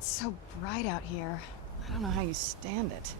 It's so bright out here. I don't know how you stand it.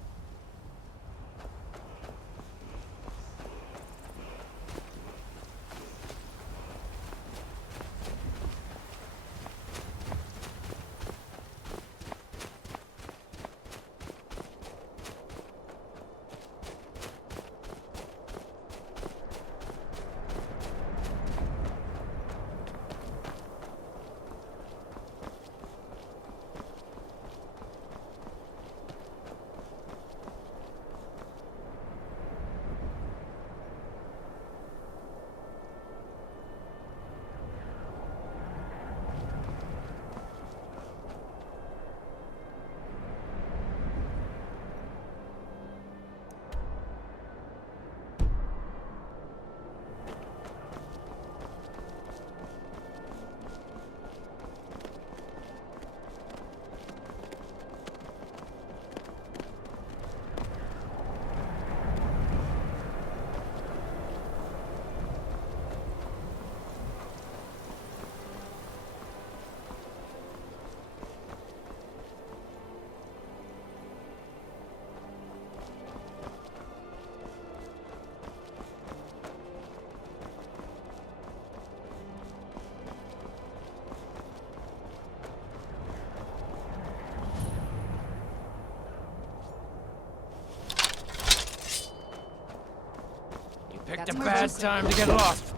Picked a bad time to get lost.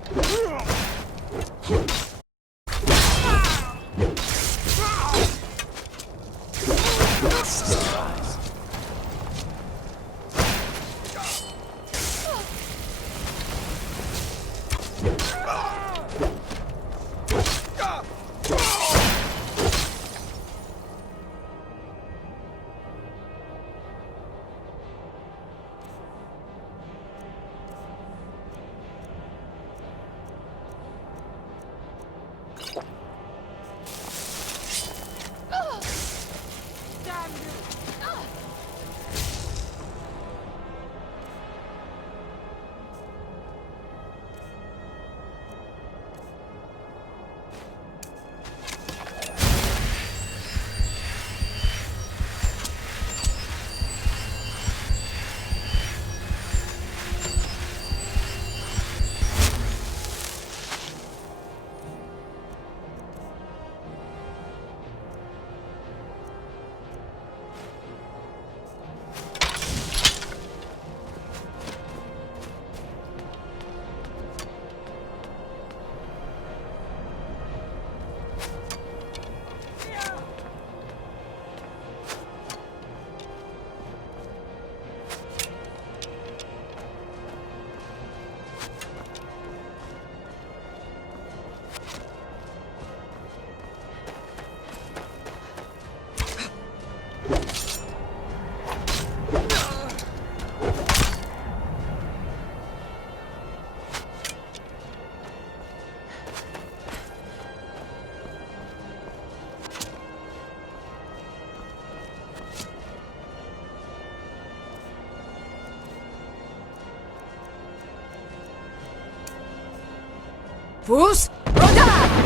Fus, roda!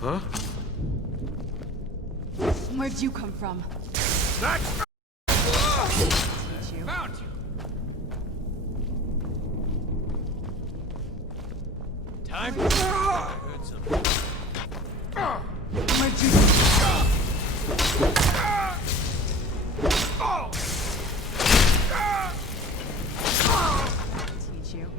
Huh? Where'd you come from? That's Teach you. found you. Time. I heard something. Where'd you teach you?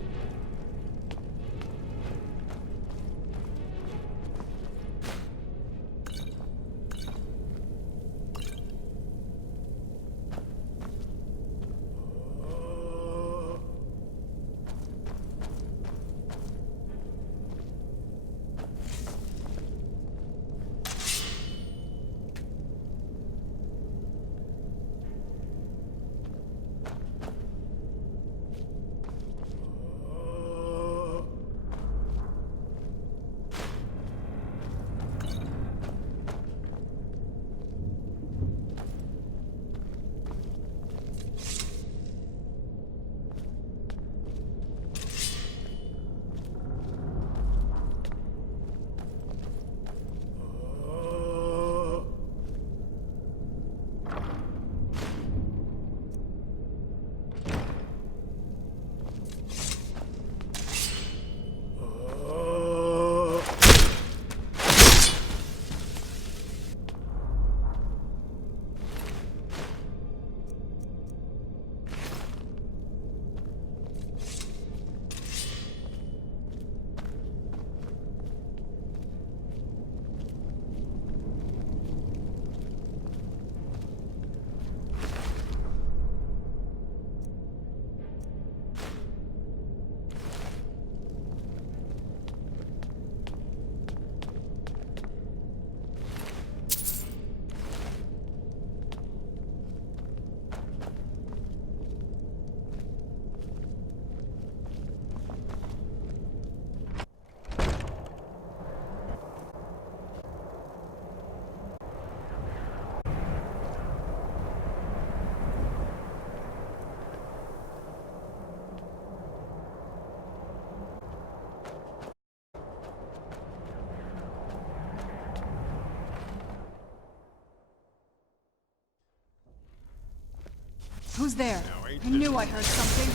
there? I knew I heard something.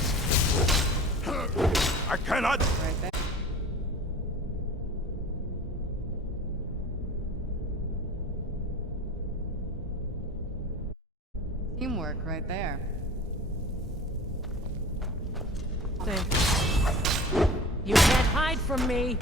I cannot! Right there. Teamwork right there. You can't hide from me.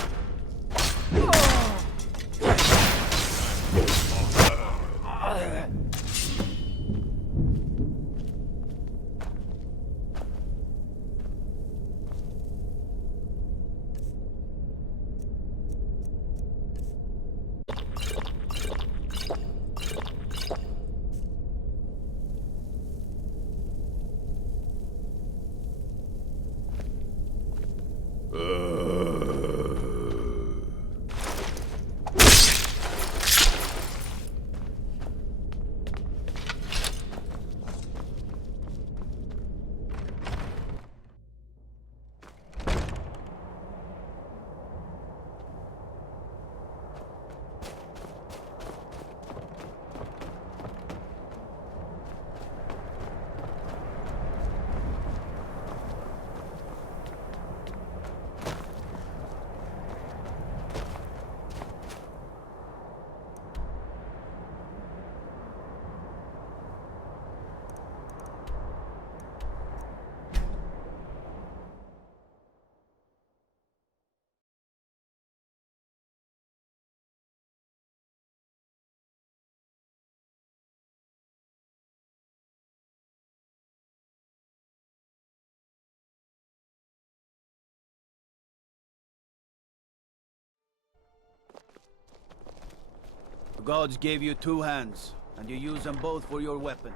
The gods gave you two hands, and you use them both for your weapon.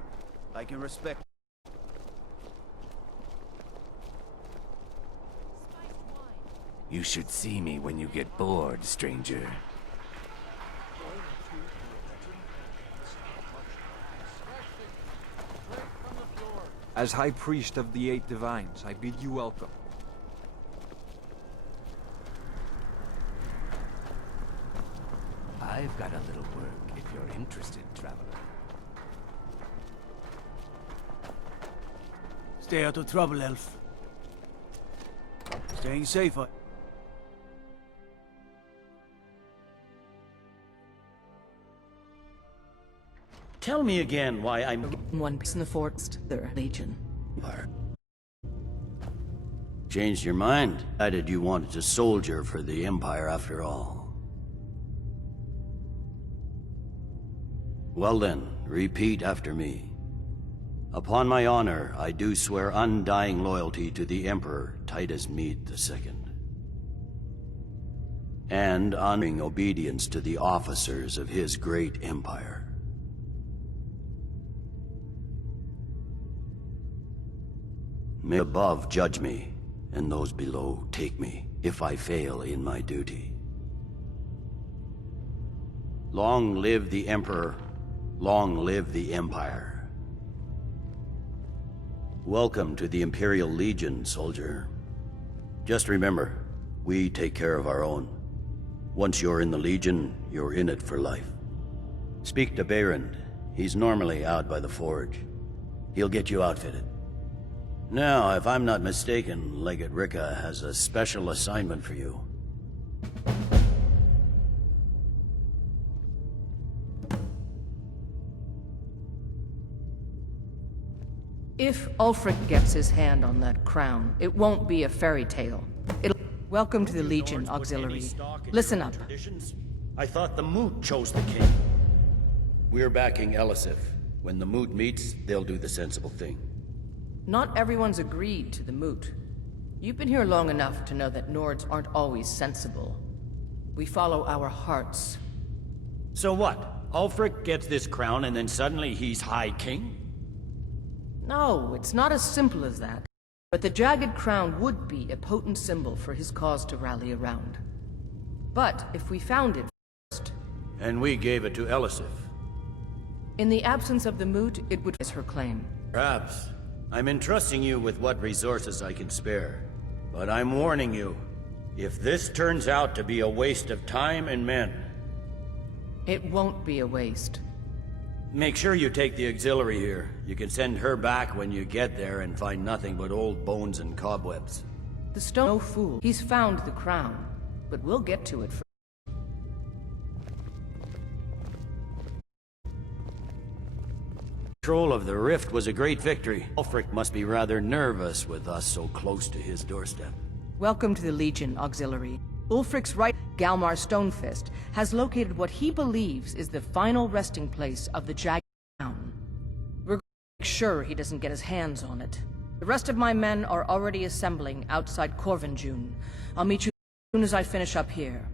I can respect. You should see me when you get bored, stranger. As High Priest of the Eight Divines, I bid you welcome. I've got a little work if you're interested, traveler. Stay out of trouble, elf. Staying safe. Tell me again why I'm... One piece in the forest, their legion. Changed your mind? Decided you wanted to soldier for the Empire after all. Well then, repeat after me. Upon my honor, I do swear undying loyalty to the Emperor Titus Mede II. And honoring obedience to the officers of his great empire. May above judge me, and those below take me, if I fail in my duty. Long live the Emperor, long live the Empire. Welcome to the Imperial Legion, soldier. Just remember, we take care of our own. Once you're in the Legion, you're in it for life. Speak to Behrend. He's normally out by the forge. He'll get you outfitted. Now, if I'm not mistaken, Legate Ricka has a special assignment for you. If Ulfric gets his hand on that crown, it won't be a fairy tale. It'll... Welcome to the Legion Auxiliary. Listen up. I thought the Moot chose the king. We're backing Elisif. When the Moot meets, they'll do the sensible thing. Not everyone's agreed to the moot. You've been here long enough to know that Nords aren't always sensible. We follow our hearts. So what? Ulfric gets this crown and then suddenly he's High King? No, it's not as simple as that. But the Jagged Crown would be a potent symbol for his cause to rally around. But if we found it first... And we gave it to Elisif. In the absence of the moot, it would is her claim. Perhaps. I'm entrusting you with what resources I can spare. But I'm warning you, If this turns out to be a waste of time and men... It won't be a waste. Make sure you take the auxiliary here. You can send her back when you get there and find nothing but old bones and cobwebs. The stone no fool. He's found the crown, but we'll get to it first. Control of the rift was a great victory. Ulfric must be rather nervous with us so close to his doorstep. Welcome to the Legion, Auxiliary. Ulfric's right, Galmar Stonefist, has located what he believes is the final resting place of the Jagged Crown. We're going to make sure he doesn't get his hands on it. The rest of my men are already assembling outside Corvinjune. I'll meet you as soon as I finish up here.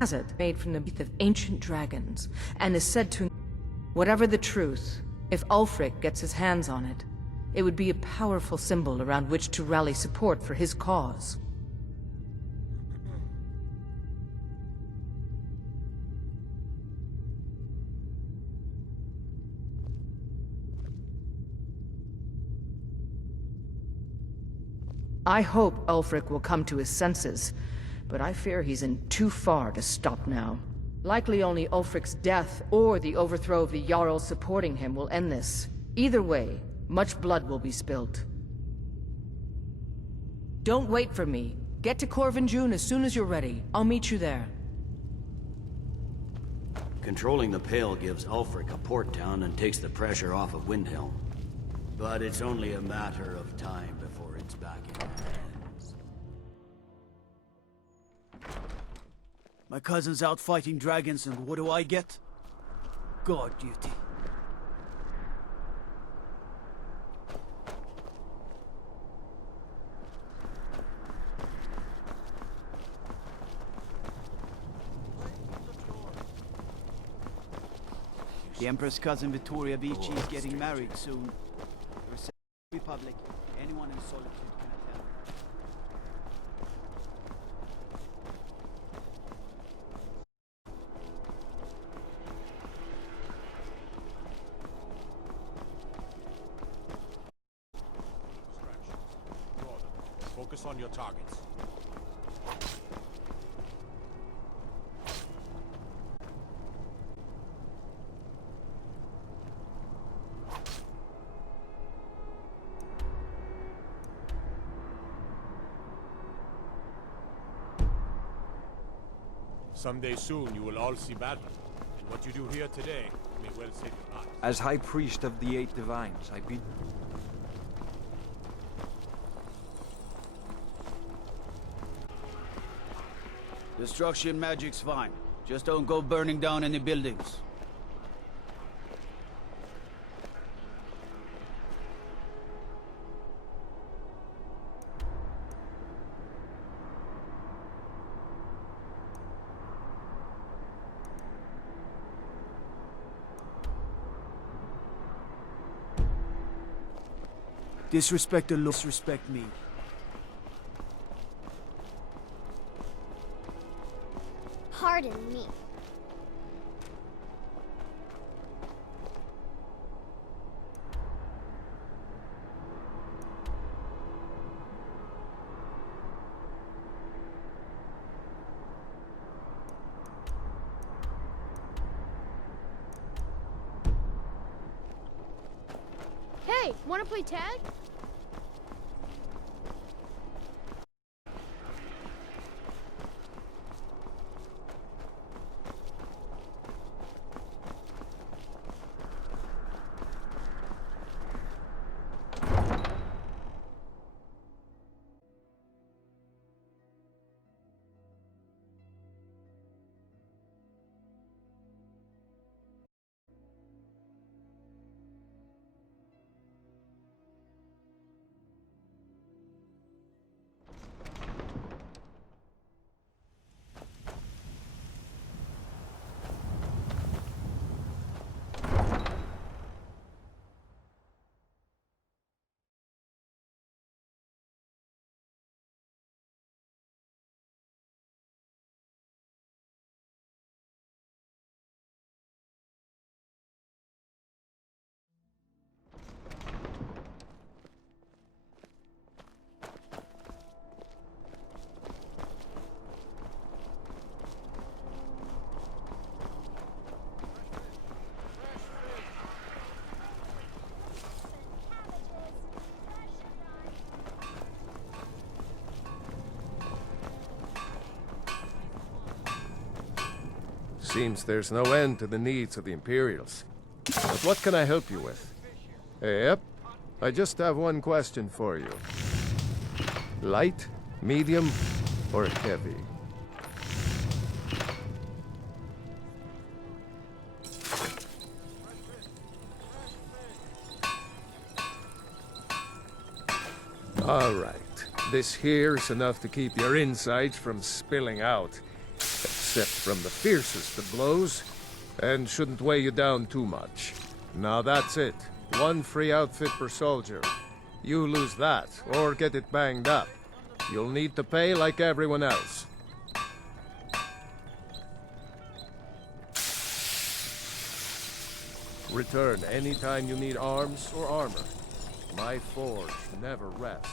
Has it made from the teeth of ancient dragons, and is said to... Whatever the truth, if Ulfric gets his hands on it, it would be a powerful symbol around which to rally support for his cause. I hope Ulfric will come to his senses, but I fear he's in too far to stop now. Likely only Ulfric's death or the overthrow of the Jarls supporting him will end this. Either way, much blood will be spilt. Don't wait for me. Get to Corvinjune as soon as you're ready. I'll meet you there. Controlling the Pale gives Ulfric a port town and takes the pressure off of Windhelm. But it's only a matter of time before it's back in our hands. My cousin's out fighting dragons, and what do I get? Guard duty. The Empress' cousin Vittoria Vici is getting married soon. The Republic. Anyone in solitude can attend. Focus on your targets. Someday soon you will all see battle, and what you do here today may well save your lives. As High Priest of the Eight Divines, I bid... Destruction magic's fine. Just don't go burning down any buildings. Disrespect the law, disrespect me. Pardon me. Hey, wanna play tag? Seems there's no end to the needs of the Imperials. But what can I help you with? Yep. I just have one question for you. Light, medium, or heavy? All right. This here is enough to keep your insides from spilling out. Except from the fiercest of blows, and shouldn't weigh you down too much. Now that's it. One free outfit per soldier. You lose that, or get it banged up. You'll need to pay like everyone else. Return anytime you need arms or armor. My forge never rests.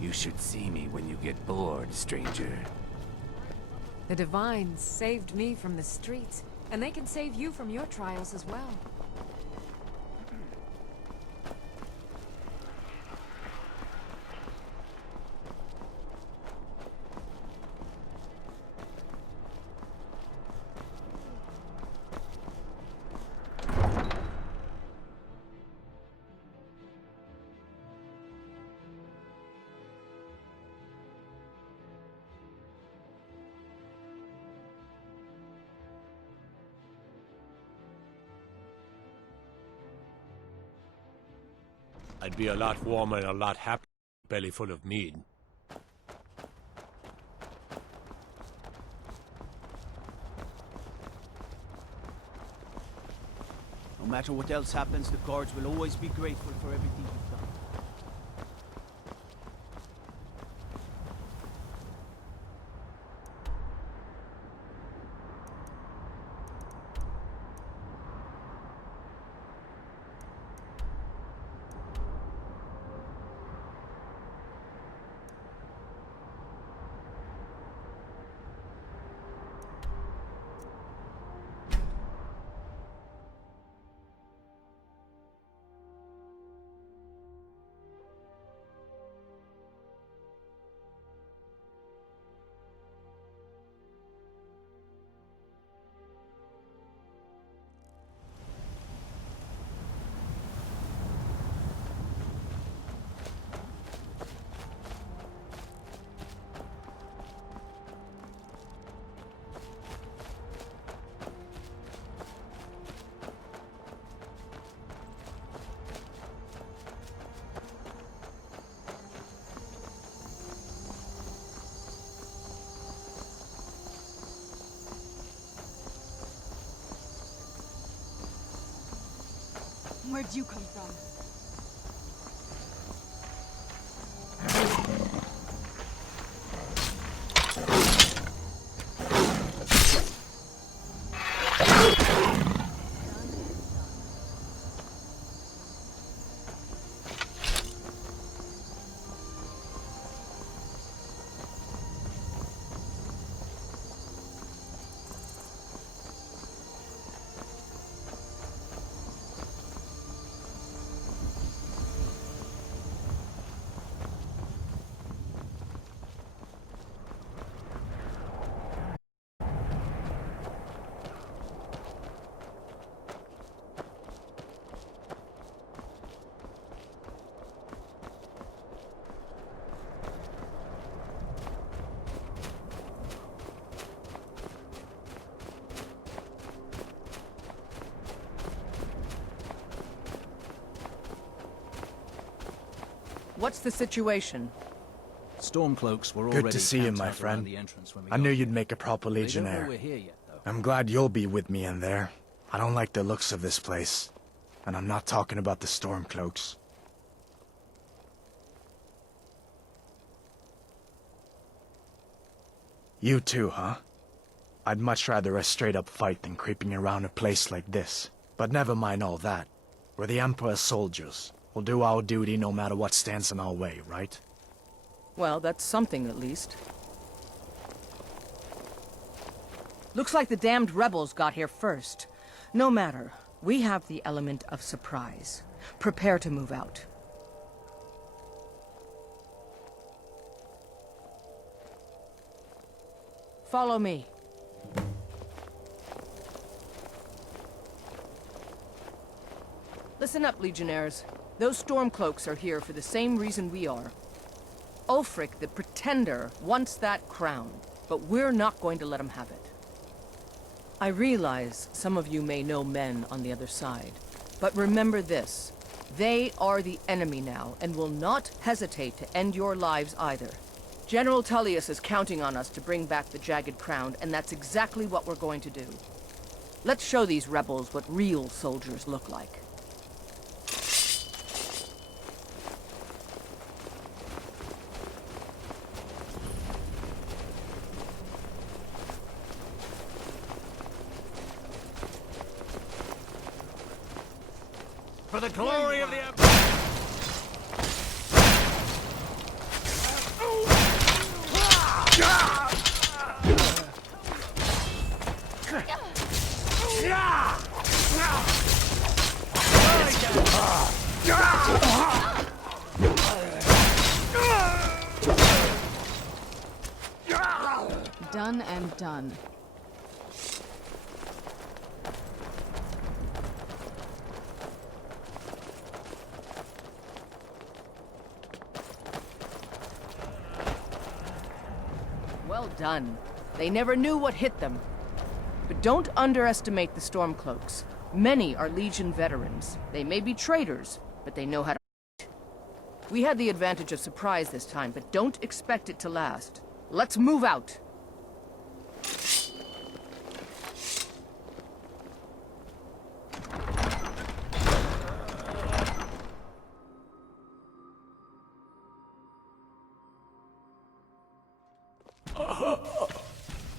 You should see me when you get bored, stranger. The Divines saved me from the streets, and they can save you from your trials as well. I'd be a lot warmer and a lot happier, belly full of mead. No matter what else happens, the guards will always be grateful for everything you've done. Where'd you come from? What's the situation? Stormcloaks were already Good to see you, camped my out around friend. the entrance when we I got knew here. you'd make a proper They don't know legionnaire. we're here yet, though. I'm glad you'll be with me in there. I don't like the looks of this place. And I'm not talking about the Stormcloaks. You too, huh? I'd much rather a straight-up fight than creeping around a place like this. But never mind all that. We're the Emperor's soldiers. We'll do our duty no matter what stands in our way, right? Well, that's something at least. Looks like the damned rebels got here first. No matter. We have the element of surprise. Prepare to move out. Follow me. Listen up, Legionnaires. Those Stormcloaks are here for the same reason we are. Ulfric, the Pretender, wants that crown, but we're not going to let him have it. I realize some of you may know men on the other side, but remember this. They are the enemy now, and will not hesitate to end your lives either. General Tullius is counting on us to bring back the Jagged Crown, and that's exactly what we're going to do. Let's show these rebels what real soldiers look like. For the glory of the Empire! Done and done. Well done. They never knew what hit them. But don't underestimate the Stormcloaks. Many are Legion veterans. They may be traitors, but they know how to fight. We had the advantage of surprise this time, but don't expect it to last. Let's move out!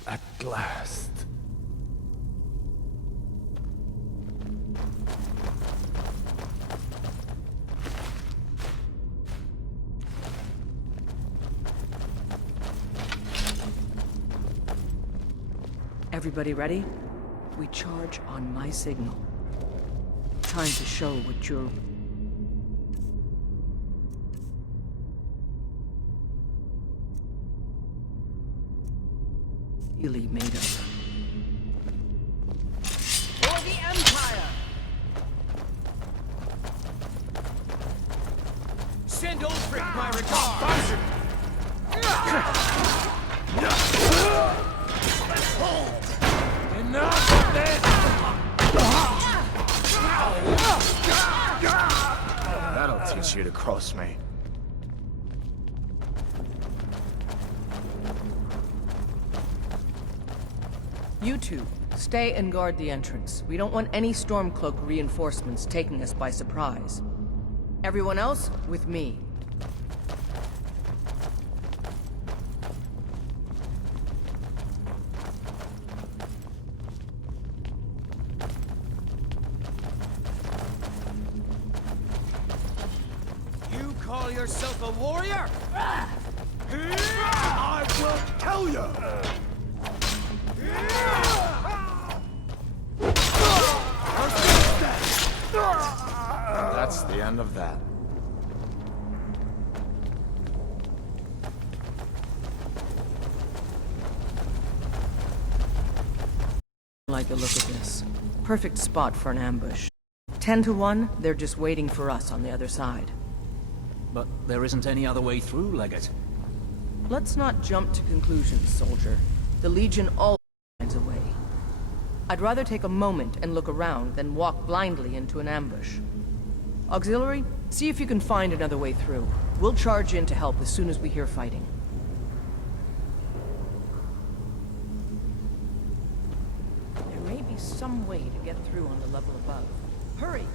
At last. Everybody ready? We charge on my signal. Time to show what you're... really made of. For the Empire! Send Ulfric my regards! Enough of this! That'll teach you to cross me. You two, stay and guard the entrance. We don't want any Stormcloak reinforcements taking us by surprise. Everyone else, with me. You call yourself a warrior? I will kill you! That's the end of that. Like the look of this. Perfect spot for an ambush. 10 to 1, they're just waiting for us on the other side. But there isn't any other way through, Legate. Let's not jump to conclusions, soldier. The Legion always finds a way. I'd rather take a moment and look around than walk blindly into an ambush. Auxiliary, see if you can find another way through. We'll charge in to help as soon as we hear fighting. There may be some way to get through on the level above. Hurry!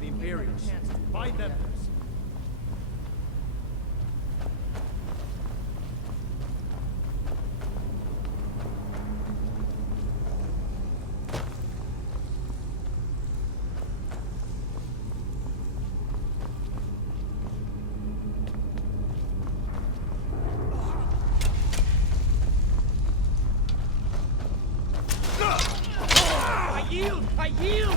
The Imperials. Find them. I yield! I yield!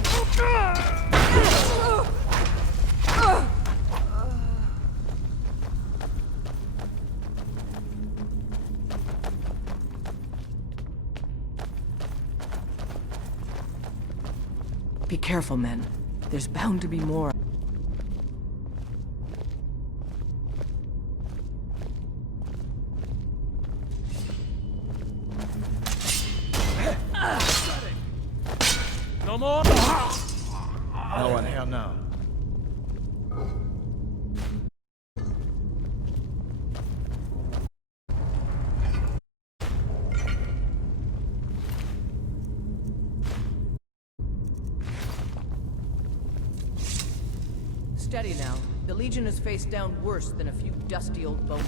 Be careful, men. There's bound to be more. No more? No one here now. Steady now. The Legion is faced down worse than a few dusty old bowmen.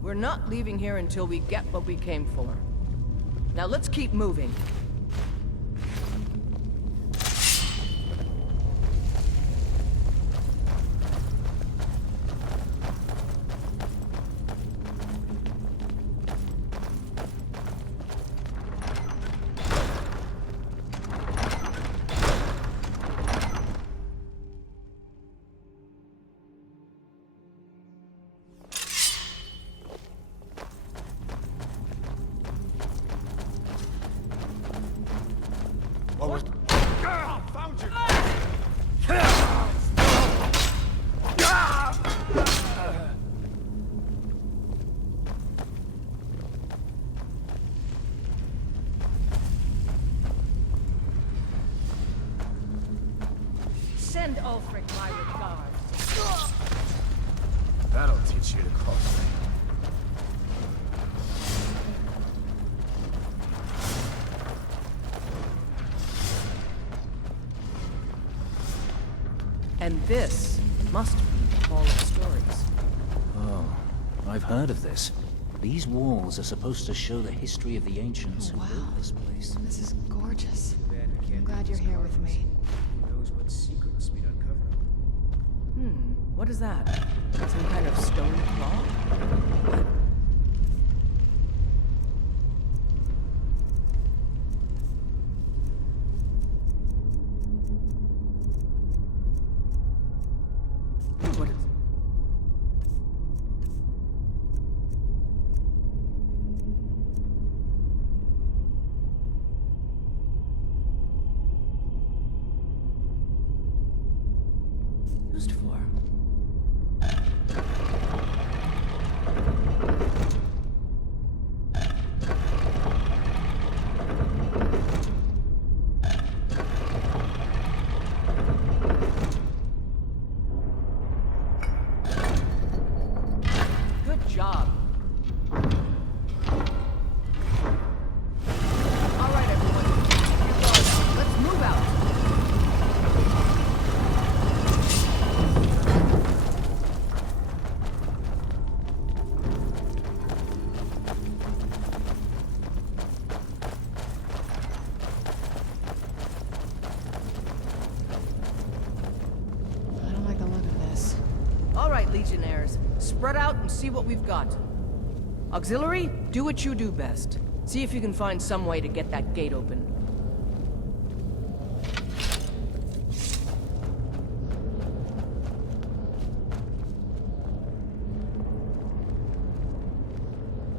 We're not leaving here until we get what we came for. Now let's keep moving. What was... found you! Send Ulfric my regards. That'll teach you to cross me. And this must be the Hall of Stories. Oh, I've heard of this. These walls are supposed to show the history of the ancients who built this place. This is gorgeous. I'm glad you're here with me. Who knows what secrets we'd uncover? What is that? Some kind of stone claw? What is... used for? Good job. All right, everyone. Let's move out. I don't like the look of this. All right, Legionnaires. Spread out and see what we've got. Auxiliary, do what you do best. See if you can find some way to get that gate open.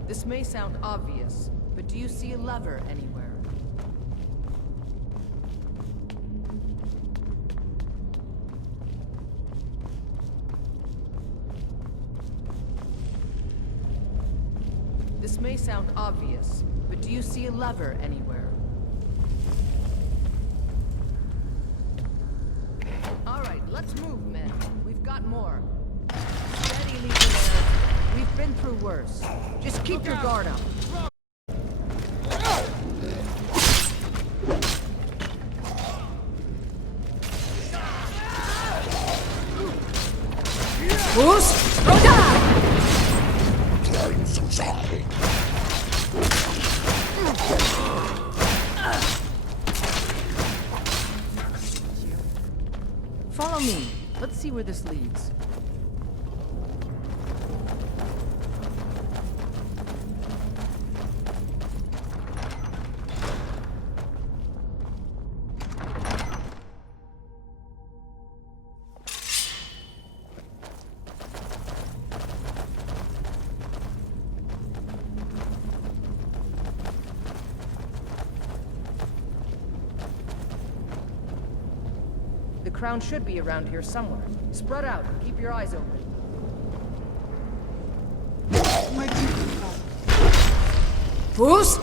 This may sound obvious, but do you see a lever anywhere? This may sound obvious, but do you see a lever anywhere? All right, let's move, men. We've got more. Steady, Legionnaires. We've been through worse. Just keep your guard up. Boost! Roda! Follow me. Let's see where this leads. The crown should be around here somewhere. Spread out and keep your eyes open. Boost!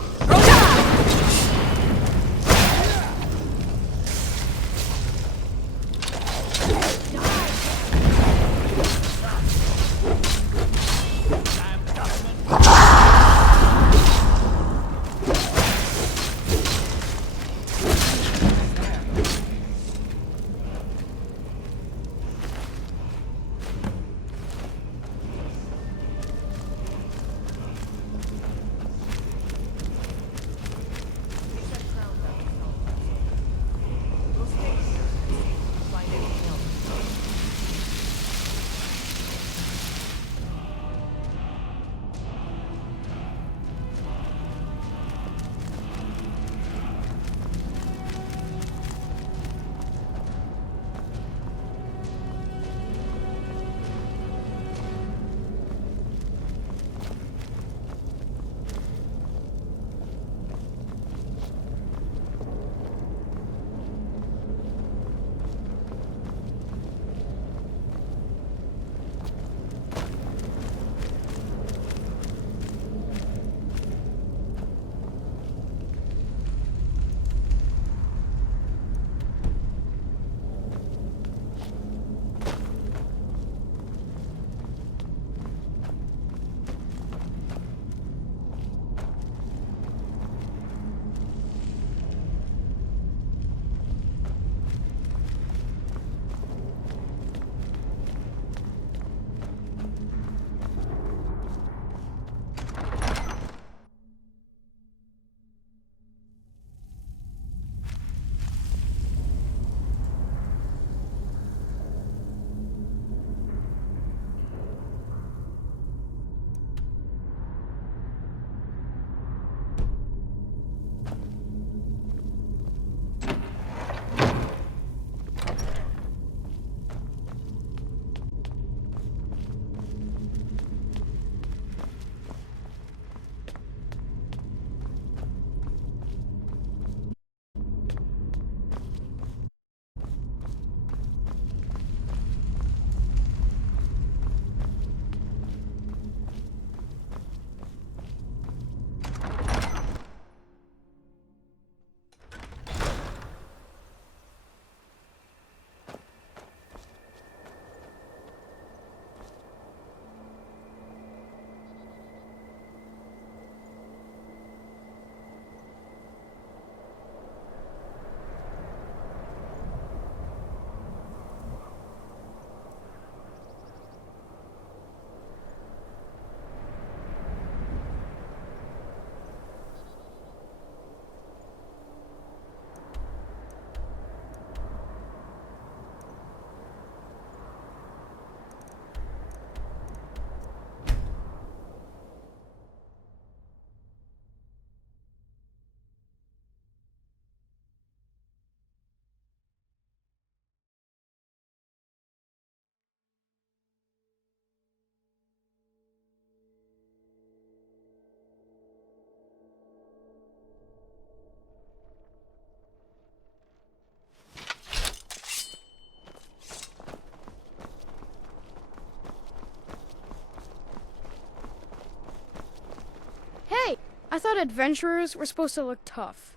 I thought adventurers were supposed to look tough.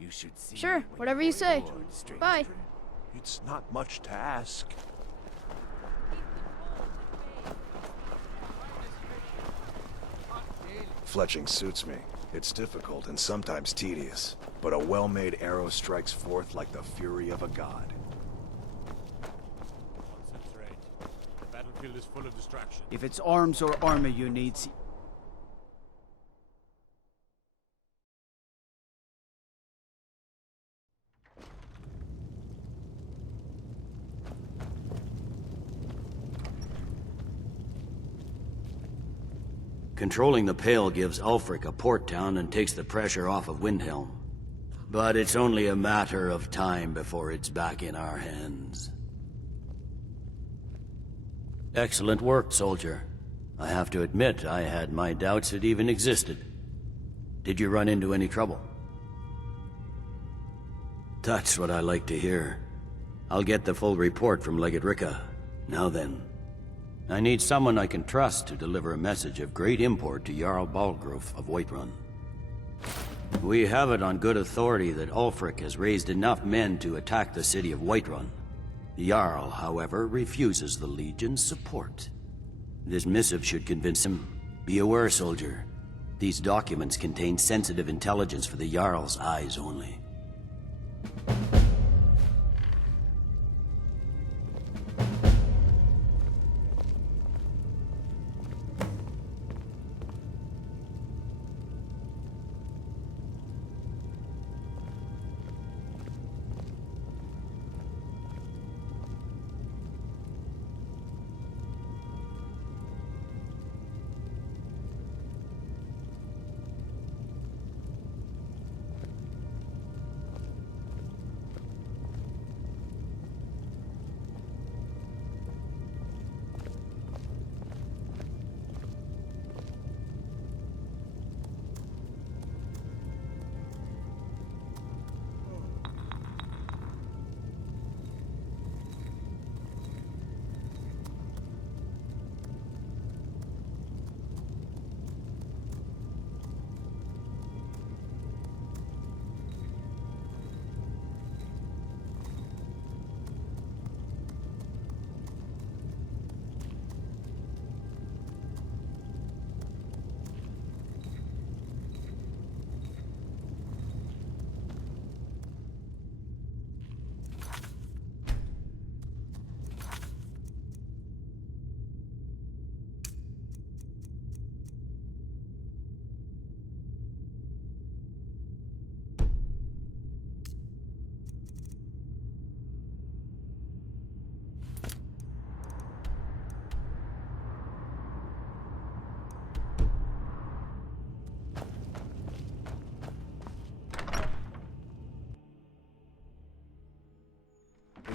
You should see Sure, me when whatever you you get say. bored, stranger. Bye. It's not much to ask. Fletching suits me. It's difficult and sometimes tedious, but a well-made arrow strikes forth like the fury of a god. Concentrate. The battlefield is full of distractions. If it's arms or armor you need, Controlling the Pale gives Ulfric a port town and takes the pressure off of Windhelm. But it's only a matter of time before it's back in our hands. Excellent work, soldier. I have to admit, I had my doubts it even existed. Did you run into any trouble? That's what I like to hear. I'll get the full report from Legate Ricca. Now then, I need someone I can trust to deliver a message of great import to Jarl Balgrove of Whiterun. We have it on good authority that Ulfric has raised enough men to attack the city of Whiterun. The Jarl, however, refuses the Legion's support. This missive should convince him. Be aware, soldier. These documents contain sensitive intelligence for the Jarl's eyes only.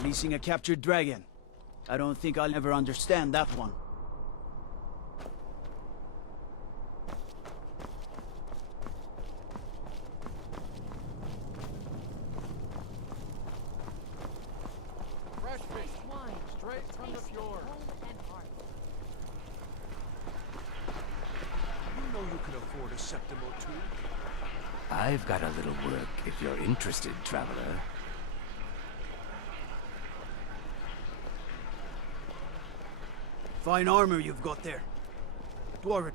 releasing a captured dragon. I don't think I'll ever understand that one. Fresh fish, straight from the fjord. You know you can afford a septim or two. I've got a little work if you're interested, traveler. Fine armor you've got there. Dwarven.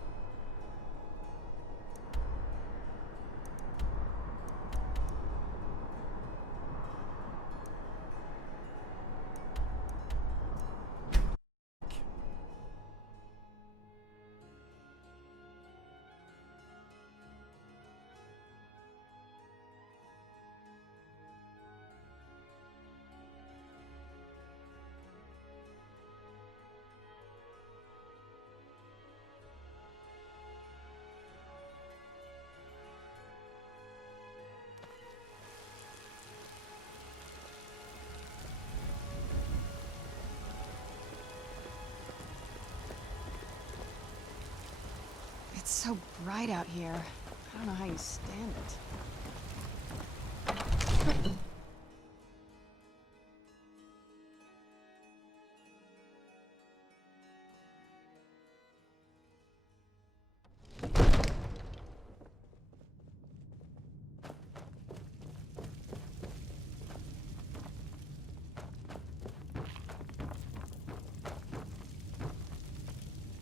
It's so bright out here. I don't know how you stand it.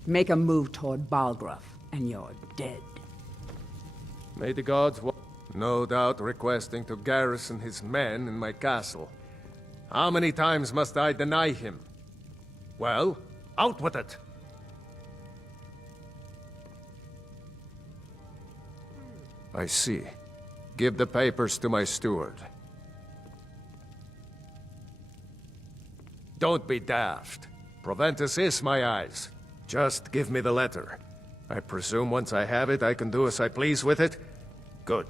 Make a move toward Balgruuf, and you're dead. May the gods no doubt requesting to garrison his men in my castle. How many times must I deny him? Well, out with it! I see. Give the papers to my steward. Don't be daft. Proventus is my eyes. Just give me the letter. I presume once I have it, I can do as I please with it? Good.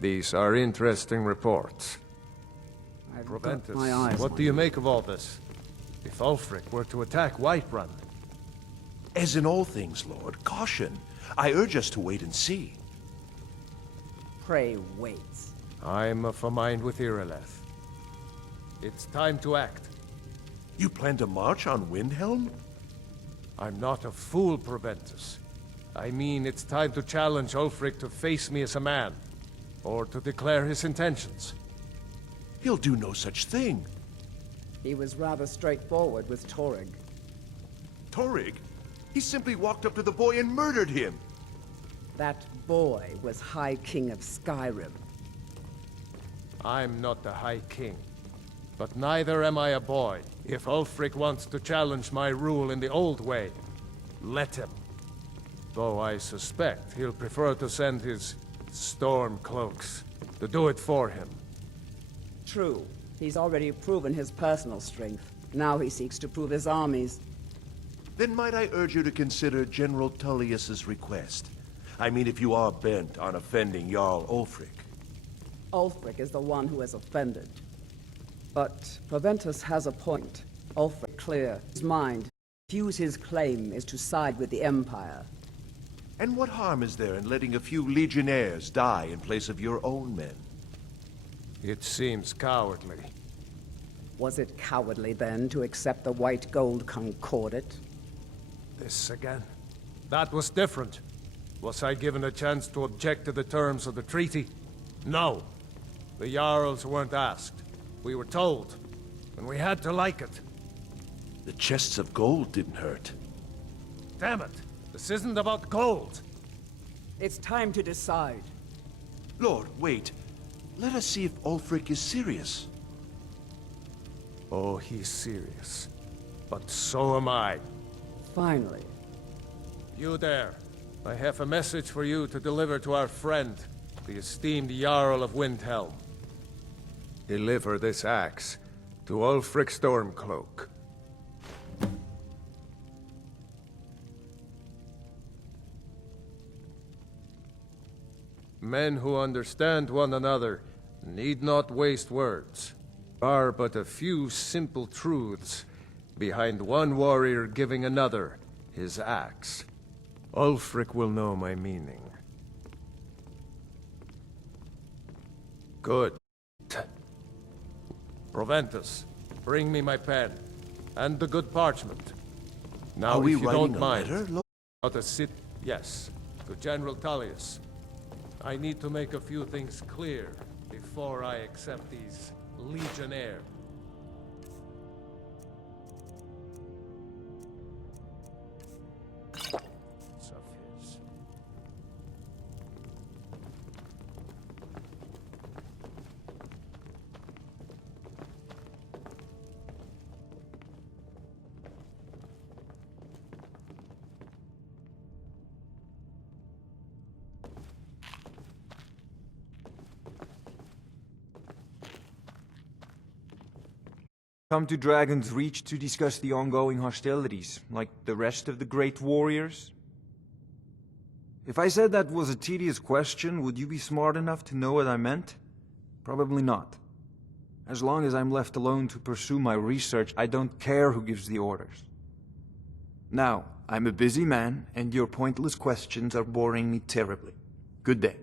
These are interesting reports. Proventus, what do you make of all this? If Ulfric were to attack Whiterun? As in all things, Lord, caution. I urge us to wait and see. Pray wait. I'm of a mind with Irileth. It's time to act. You plan to march on Windhelm? I'm not a fool, Proventus. I mean, it's time to challenge Ulfric to face me as a man, or to declare his intentions. He'll do no such thing. He was rather straightforward with Torrig. Torrig? He simply walked up to the boy and murdered him. That boy was High King of Skyrim. I'm not the High King, but neither am I a boy. If Ulfric wants to challenge my rule in the old way, let him. Though I suspect he'll prefer to send his storm cloaks to do it for him. True. He's already proven his personal strength. Now he seeks to prove his armies. Then might I urge you to consider General Tullius's request? I mean, if you are bent on offending Jarl Ulfric. Ulfric is the one who has offended. But Proventus has a point. Ulfric clear his mind. Fuse his claim is to side with the Empire. And what harm is there in letting a few legionnaires die in place of your own men? It seems cowardly. Was it cowardly then to accept the white gold concordat? This again? That was different. Was I given a chance to object to the terms of the treaty? No. The Jarls weren't asked. We were told, and we had to like it. The chests of gold didn't hurt. Damn it! This isn't about gold! It's time to decide. Lord, wait. Let us see if Ulfric is serious. Oh, he's serious. But so am I. Finally. You there. I have a message for you to deliver to our friend, the esteemed Jarl of Windhelm. Deliver this axe to Ulfric Stormcloak. Men who understand one another need not waste words. There are but a few simple truths behind one warrior giving another his axe. Ulfric will know my meaning. Good. Proventus, bring me my pen, and the good parchment. Now, Are we if you writing don't a mind, letter, Lord? out a sit. Yes, to General Tullius. I need to make a few things clear before I accept these legionnaires. Come to Dragon's Reach to discuss the ongoing hostilities, like the rest of the great warriors? If I said that was a tedious question, would you be smart enough to know what I meant? Probably not. As long as I'm left alone to pursue my research, I don't care who gives the orders. Now, I'm a busy man, and your pointless questions are boring me terribly. Good day.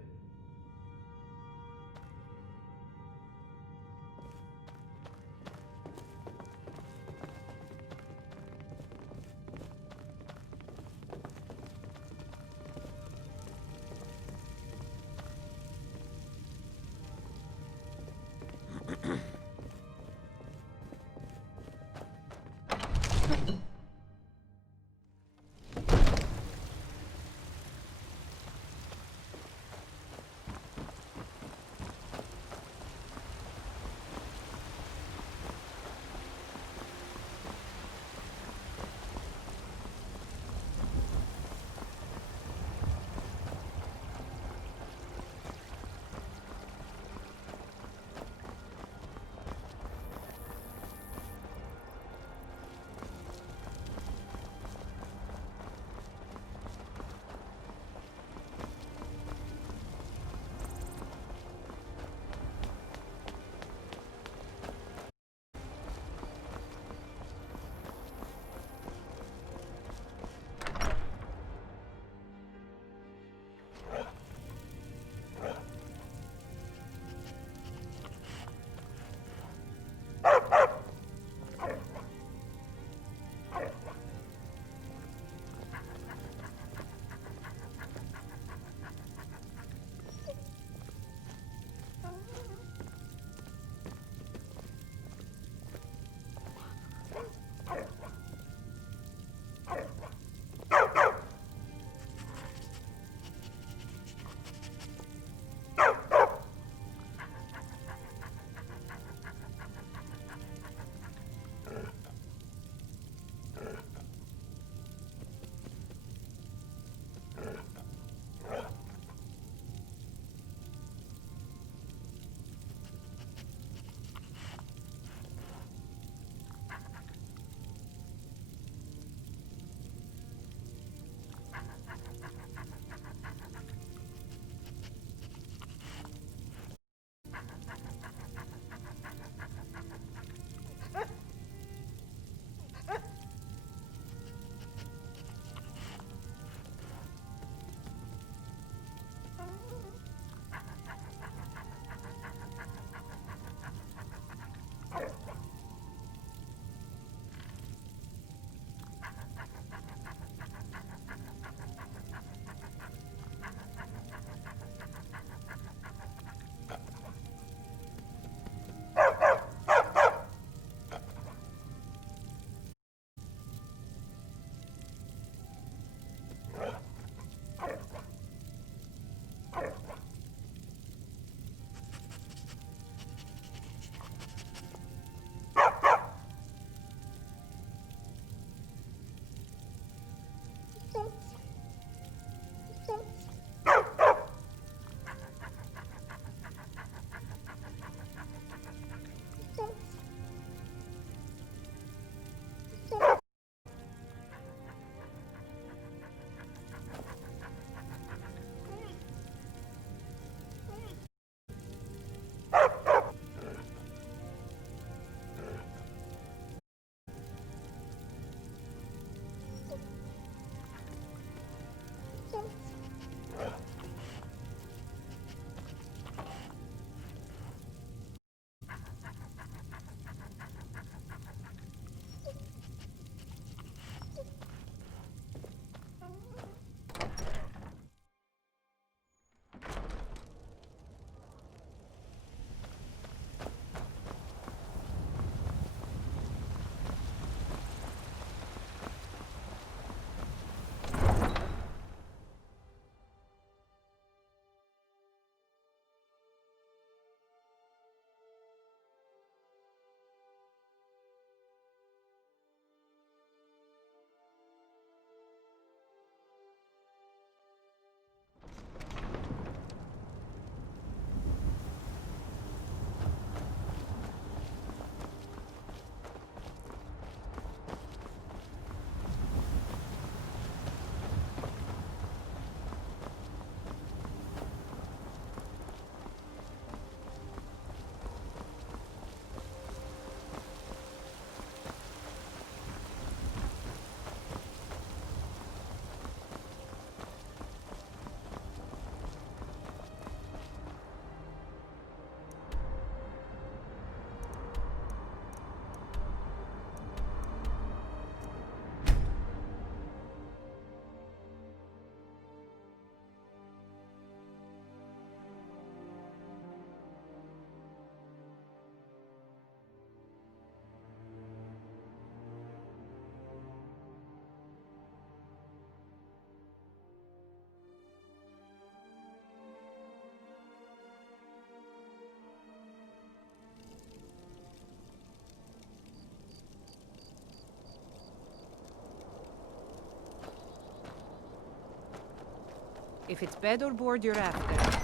If it's bed or board you're after...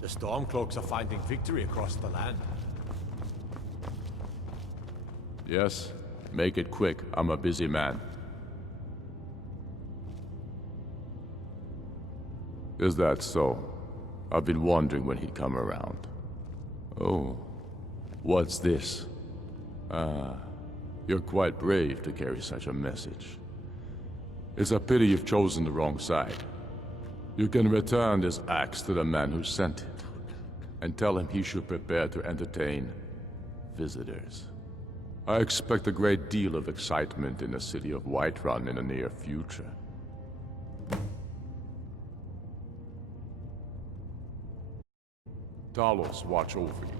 The Stormcloaks are finding victory across the land. Yes, make it quick. I'm a busy man. Is that so? I've been wondering when he'd come around. Oh, what's this? Ah, you're quite brave to carry such a message. It's a pity you've chosen the wrong side. You can return this axe to the man who sent it, and tell him he should prepare to entertain visitors. I expect a great deal of excitement in the city of Whiterun in the near future. Talos watch over you.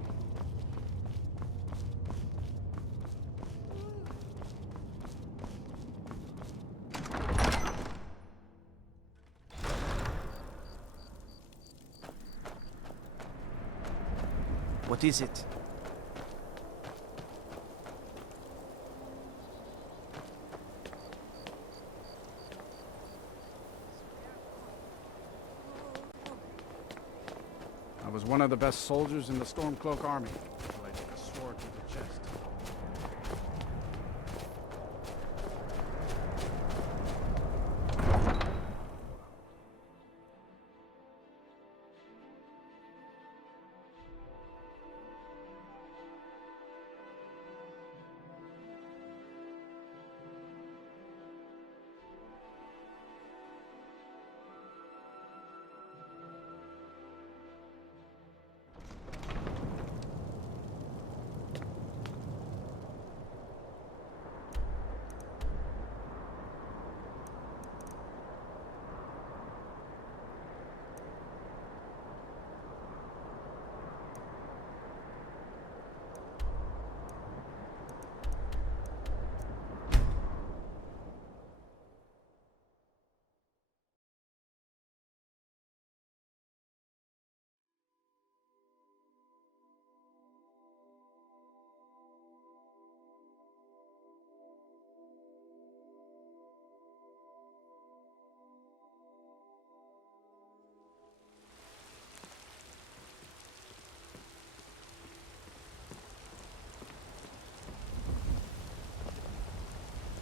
What is it? I was one of the best soldiers in the Stormcloak army until I took a sword to the chest.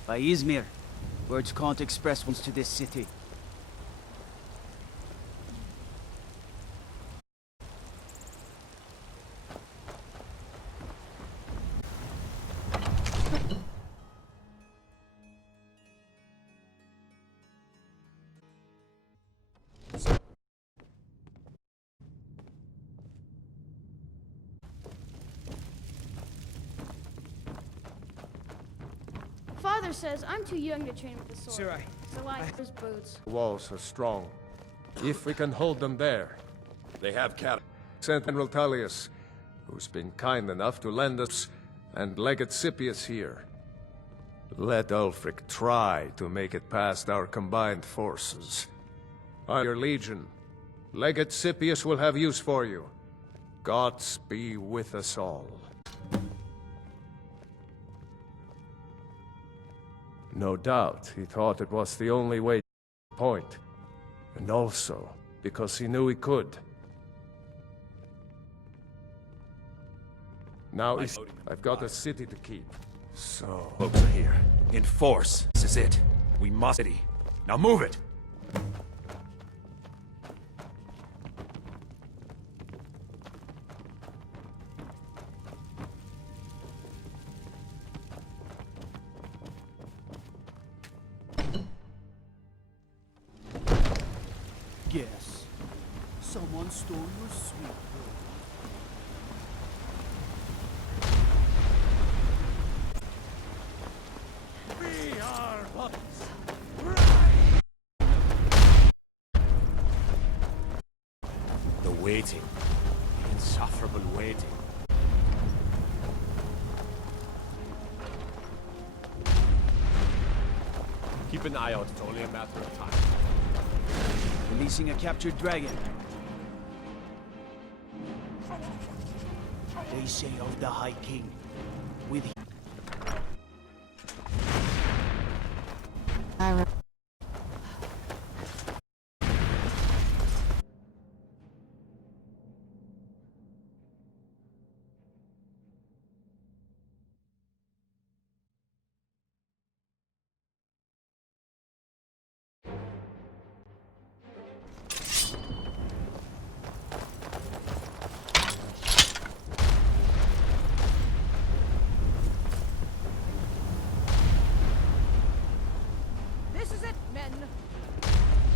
By Izmir. Words can't express once to this city. Father says I'm too young to train with the sword. Sir, So I his boots. The walls are strong. If we can hold them there. They have cattle. Sent General Tullius, who's been kind enough to lend us, and Legate Scipius here. Let Ulfric try to make it past our combined forces. By your legion, Legate Scipius will have use for you. Gods be with us all. No doubt he thought it was the only way to the point. And also because he knew he could. Now I've got a city to keep. So... Cloaks are here. In force. This is it. We must... Now move it! Guess. Someone stole your sweet We are puppets. The waiting. The insufferable waiting. Keep an eye out. It's only a matter of time. Releasing a captured dragon. They say of the High King, with him. This is it, men!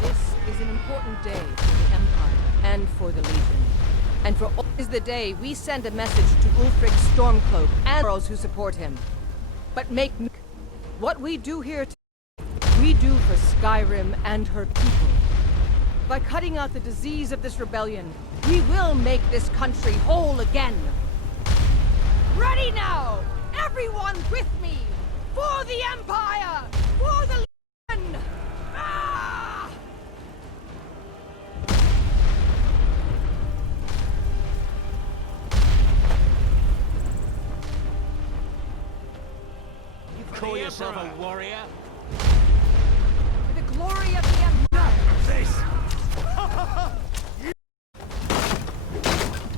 This is an important day for the Empire and for the Legion. And for all is the day we send a message to Ulfric's Stormcloak and those who support him. But what we do here we do for Skyrim and her people. By cutting out the disease of this rebellion, we will make this country whole again. Ready now! Everyone with me! For the Empire! For the Legion! Ah! You call yourself a warrior? For the glory of the Empire! This!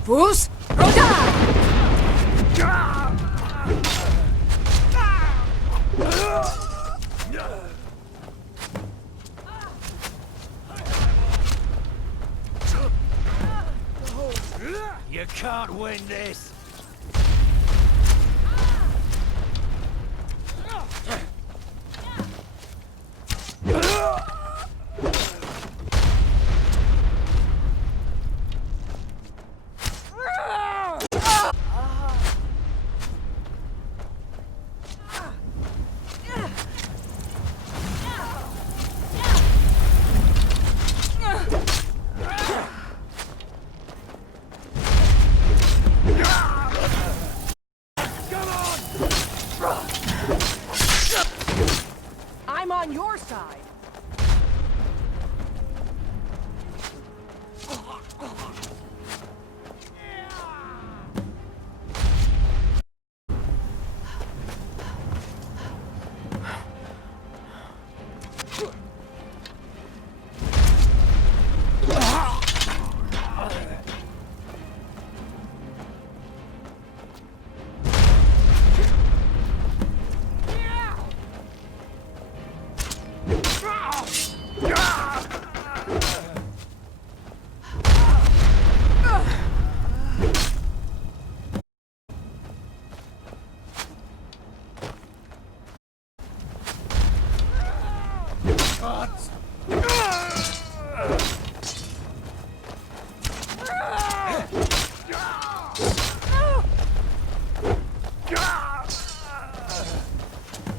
Fus Roda! You can't win this! I'm on your side.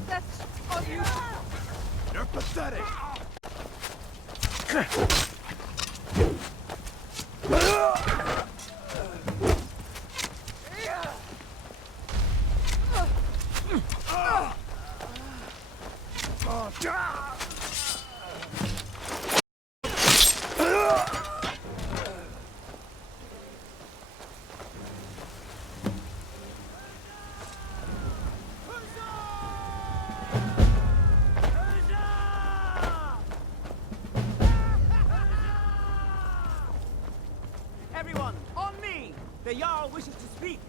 That's all you. You're pathetic! Everyone, on me! The Jarl wishes to speak.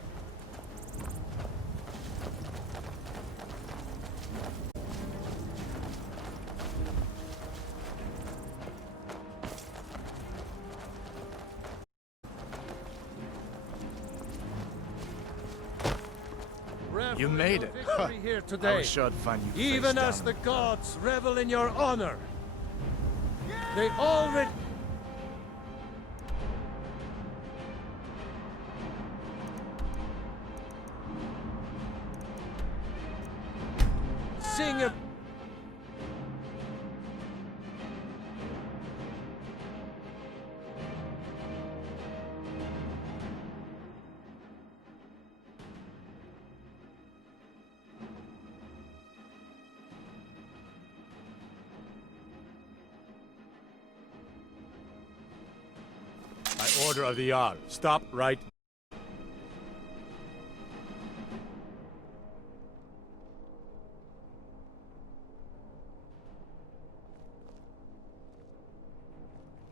You made it. Victory here today. I was sure I'd find you face Even down as the in gods revel in your honor. They already... Sing a... By order of the Jarl, stop right.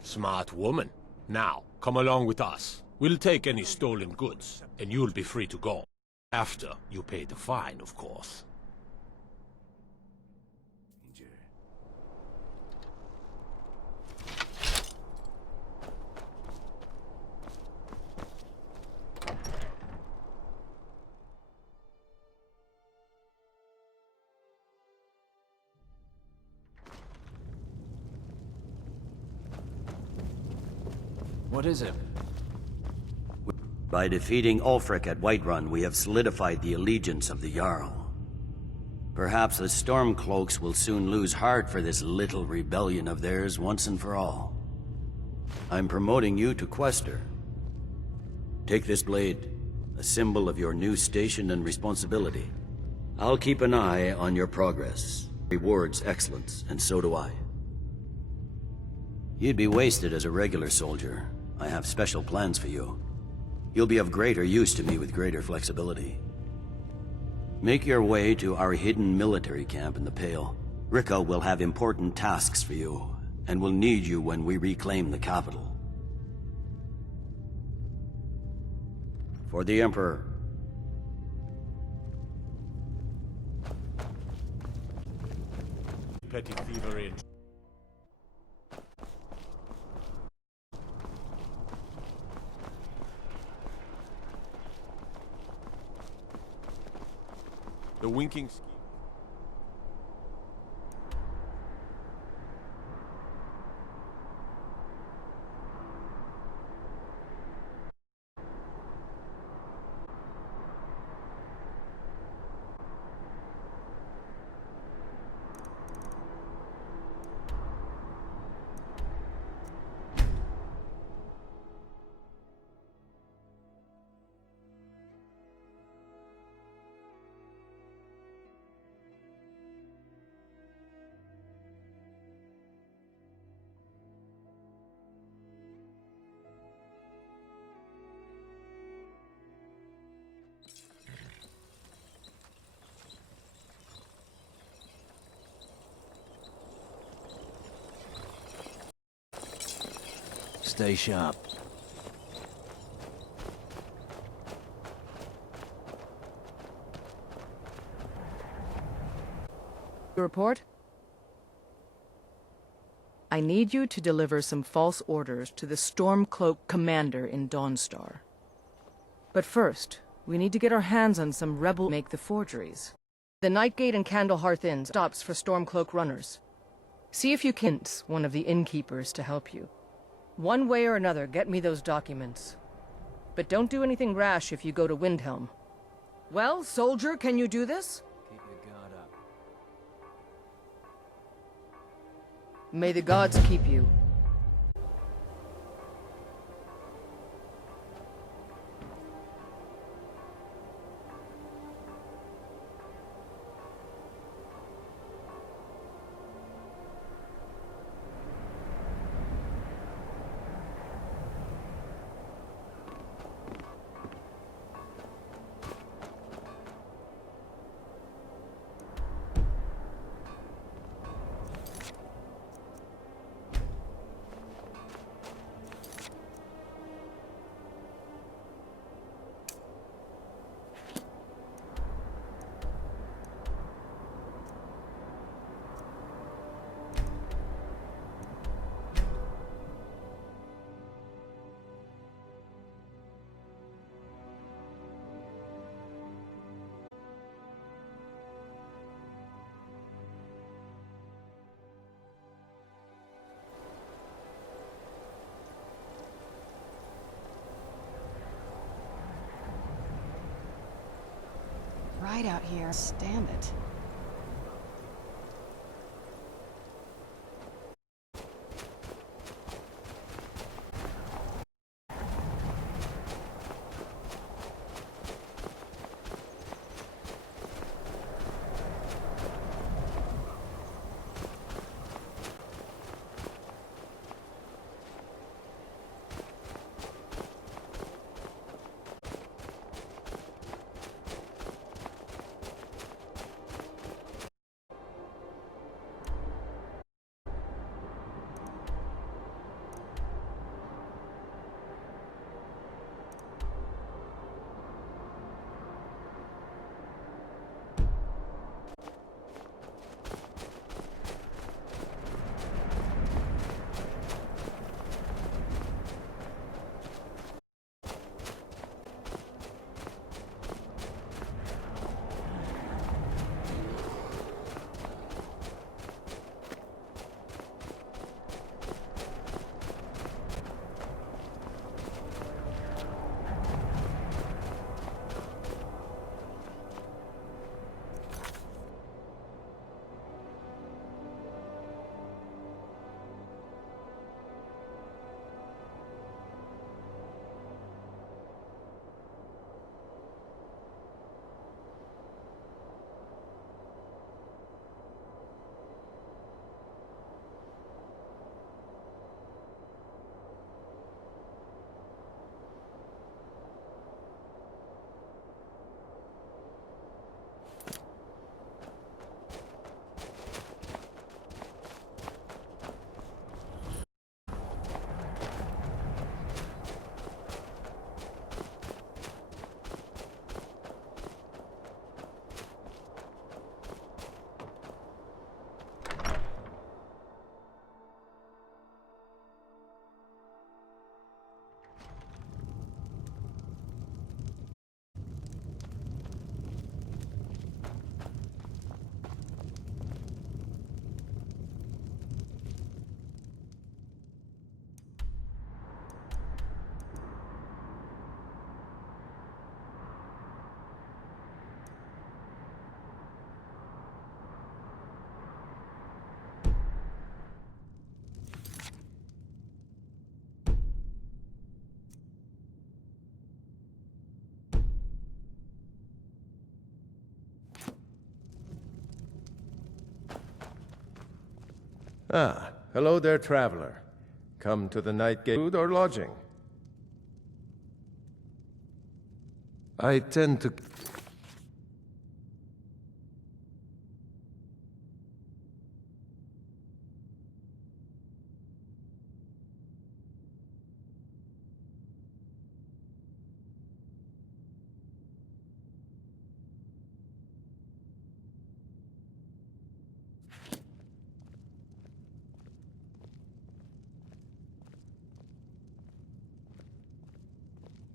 Smart woman. Now, come along with us. We'll take any stolen goods, and you'll be free to go. After you pay the fine, of course. What is it? By defeating Ulfric at Whiterun, we have solidified the allegiance of the Jarl. Perhaps the Stormcloaks will soon lose heart for this little rebellion of theirs once and for all. I'm promoting you to Quester. Take this blade, a symbol of your new station and responsibility. I'll keep an eye on your progress. Rewards excellence, and so do I. You'd be wasted as a regular soldier. I have special plans for you. You'll be of greater use to me with greater flexibility. Make your way to our hidden military camp in the Pale. Rika will have important tasks for you, and will need you when we reclaim the capital. For the Emperor. Petty thievery and... The winking scheme. Stay sharp. Your report? I need you to deliver some false orders to the Stormcloak commander in Dawnstar. But first, we need to get our hands on some rebel make the forgeries. The Nightgate and Candlehearth Inns stops for Stormcloak runners. See if you can convince one of the innkeepers to help you. One way or another, get me those documents. But don't do anything rash if you go to Windhelm. Well, soldier, can you do this? Keep your guard up. May the gods keep you. Right out here. Stand it. Ah, hello there, traveler. Come to the night gate, food or lodging? I tend to...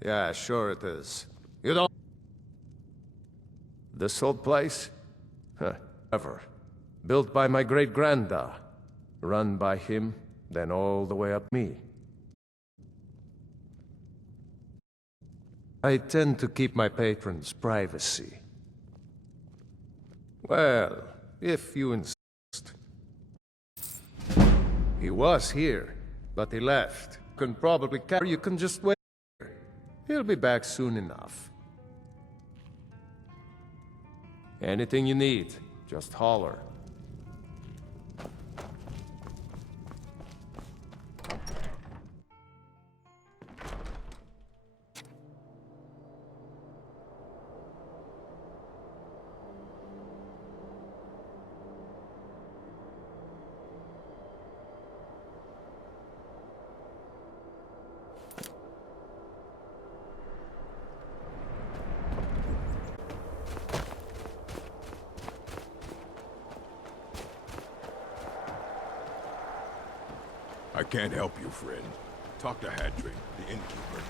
Yeah, sure it is. You don't... This old place? Huh, ever. Built by my great-granda. Run by him, then all the way up me. I tend to keep my patrons' privacy. Well, if you insist. He was here, but he left. Can probably carry. You can just wait. He'll be back soon enough. Anything you need, just holler. I can't help you, friend. Talk to Hadrian, the innkeeper.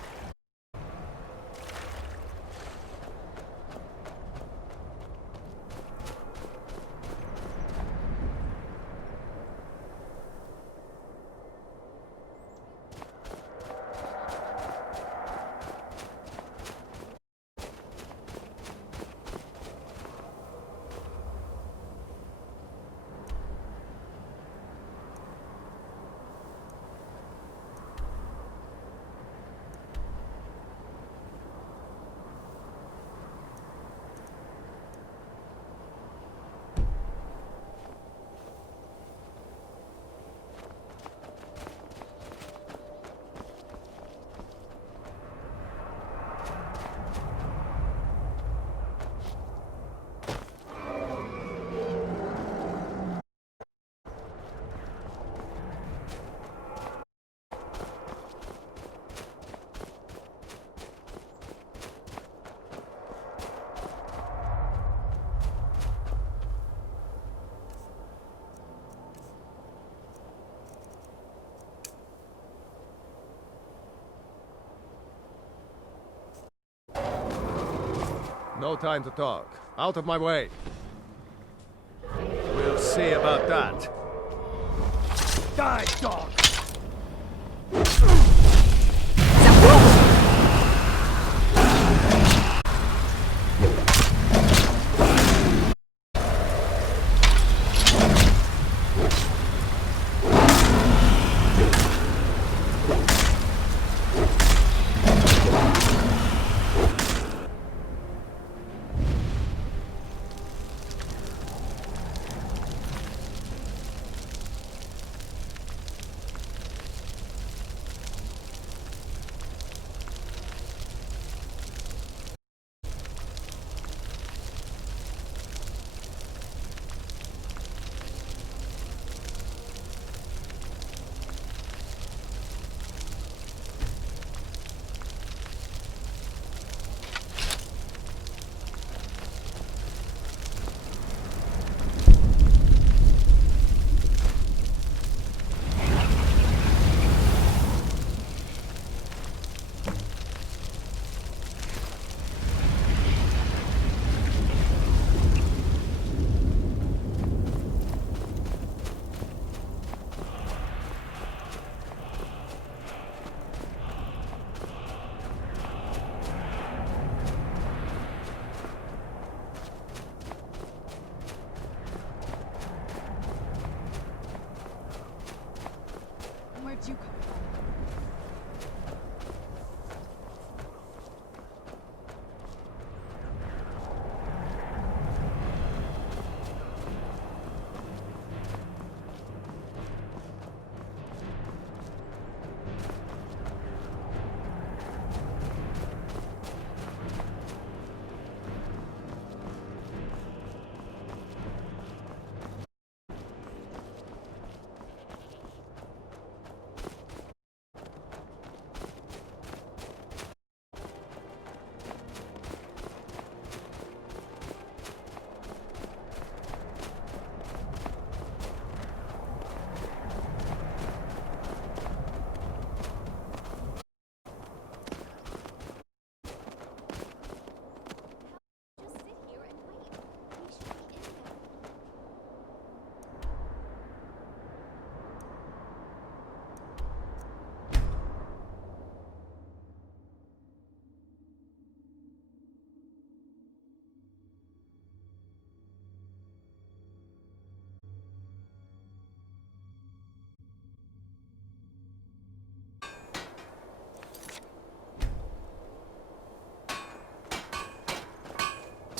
No time to talk. Out of my way. We'll see about that. Die, dog!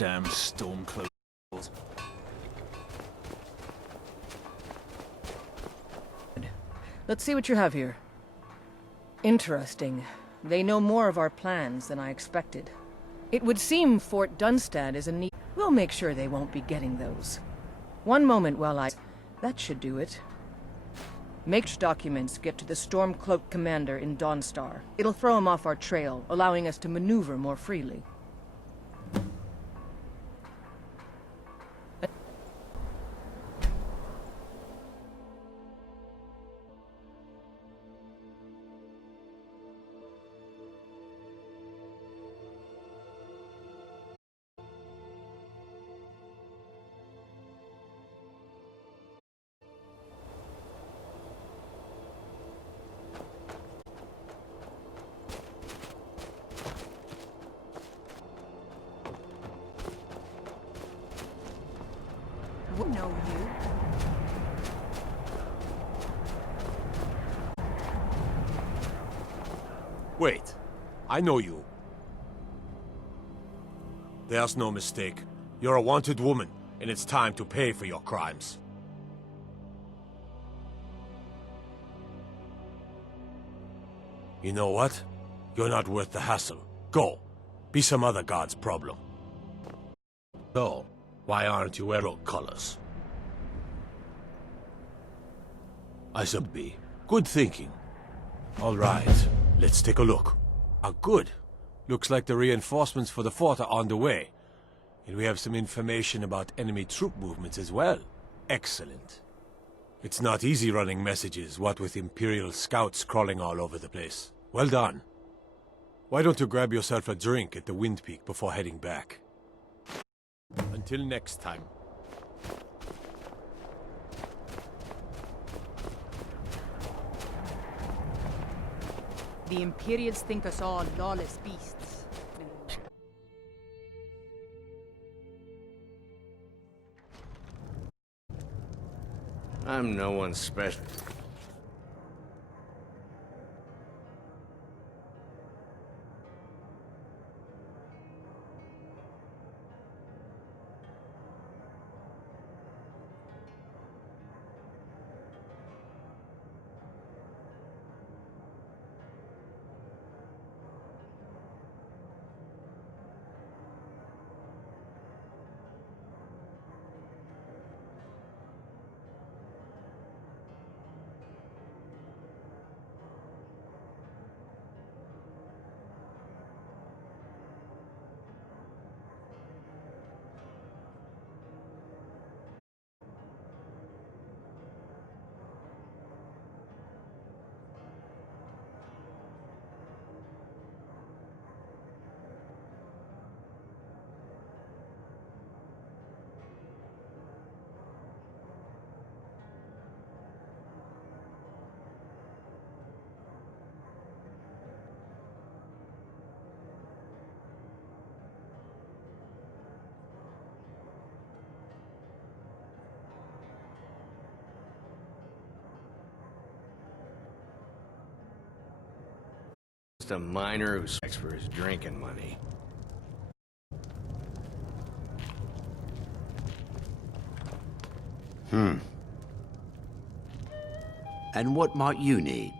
Damn Stormcloak. Let's see what you have here. Interesting. They know more of our plans than I expected. It would seem Fort Dunstad is in need. We'll make sure they won't be getting those. One moment while I... That should do it. Make sure documents get to the Stormcloak commander in Dawnstar. It'll throw him off our trail, allowing us to maneuver more freely. We know you. Wait. I know you. There's no mistake. You're a wanted woman, and it's time to pay for your crimes. You know what? You're not worth the hassle. Go. Be some other god's problem. So, why aren't you wearing colors? I should be. Good thinking. All right, let's take a look. Ah, good. Looks like the reinforcements for the fort are on the way. And we have some information about enemy troop movements as well. Excellent. It's not easy running messages, what with Imperial scouts crawling all over the place. Well done. Why don't you grab yourself a drink at the Wind Peak before heading back? Until next time. The Imperials think us all lawless beasts. I'm no one special. Just a miner who sucks for his drinking money. And what might you need,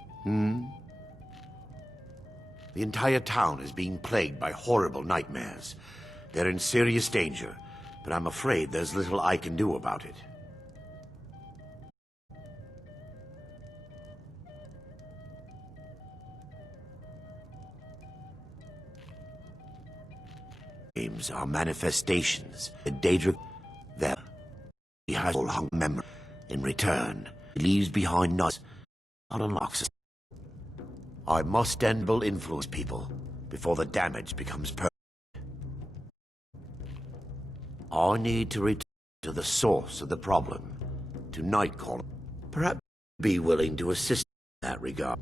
The entire town is being plagued by horrible nightmares. They're in serious danger, but I'm afraid there's little I can do about it. Dreams are manifestations. The Daedric there. He has all hung memory. In return, he leaves behind not unlocks us. I must enable influence people before the damage becomes permanent. I need to return to the source of the problem, to Nightcaller. Perhaps be willing to assist in that regard.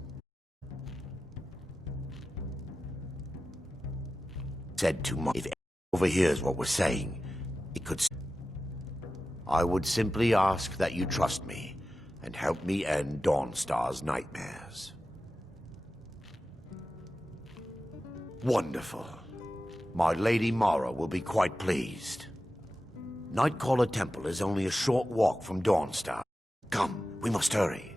Said too much. If anyone overhears what we're saying, it could. I would simply ask that you trust me and help me end Dawnstar's nightmares. Wonderful. My Lady Mara will be quite pleased. Nightcaller Temple is only a short walk from Dawnstar. Come, we must hurry.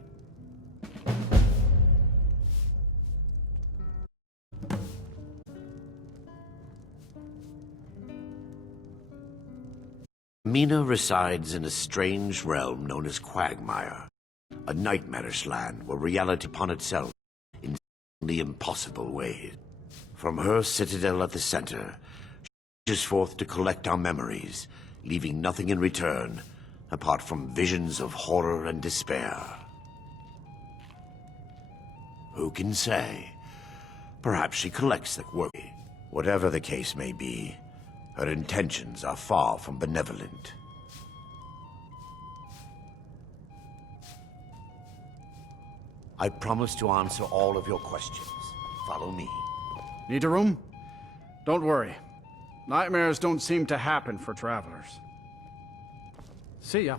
Mina resides in a strange realm known as Quagmire, a nightmarish land where reality upon itself in the impossible ways. From her citadel at the center, she reaches forth to collect our memories, leaving nothing in return apart from visions of horror and despair. Who can say? Perhaps she collects the work. Whatever the case may be, her intentions are far from benevolent. I promise to answer all of your questions. Follow me. Need a room? Don't worry. Nightmares don't seem to happen for travelers. See ya.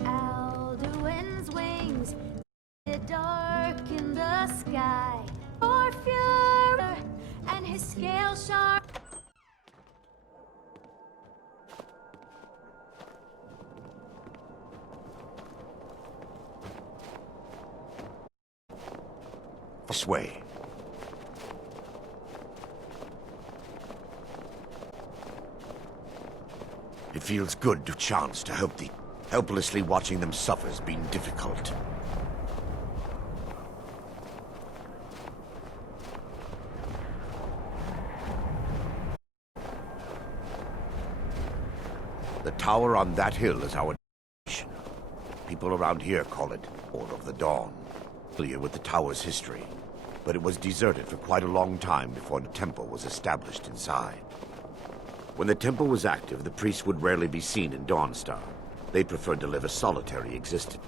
Alduin's wings, the dark in the sky. For Fuhrer and his scale sharp. This way. It feels good to chance to help the helplessly watching them suffer has been difficult. The tower on that hill is our destination. People around here call it Order of the Dawn. Familiar with the tower's history, but it was deserted for quite a long time before the temple was established inside. When the temple was active, the priests would rarely be seen in Dawnstar. They preferred to live a solitary existence.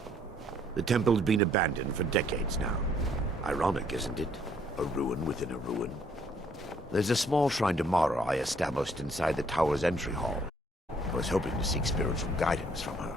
The temple's been abandoned for decades now. Ironic, isn't it? A ruin within a ruin. There's a small shrine to Mara I established inside the tower's entry hall. I was hoping to seek spiritual guidance from her.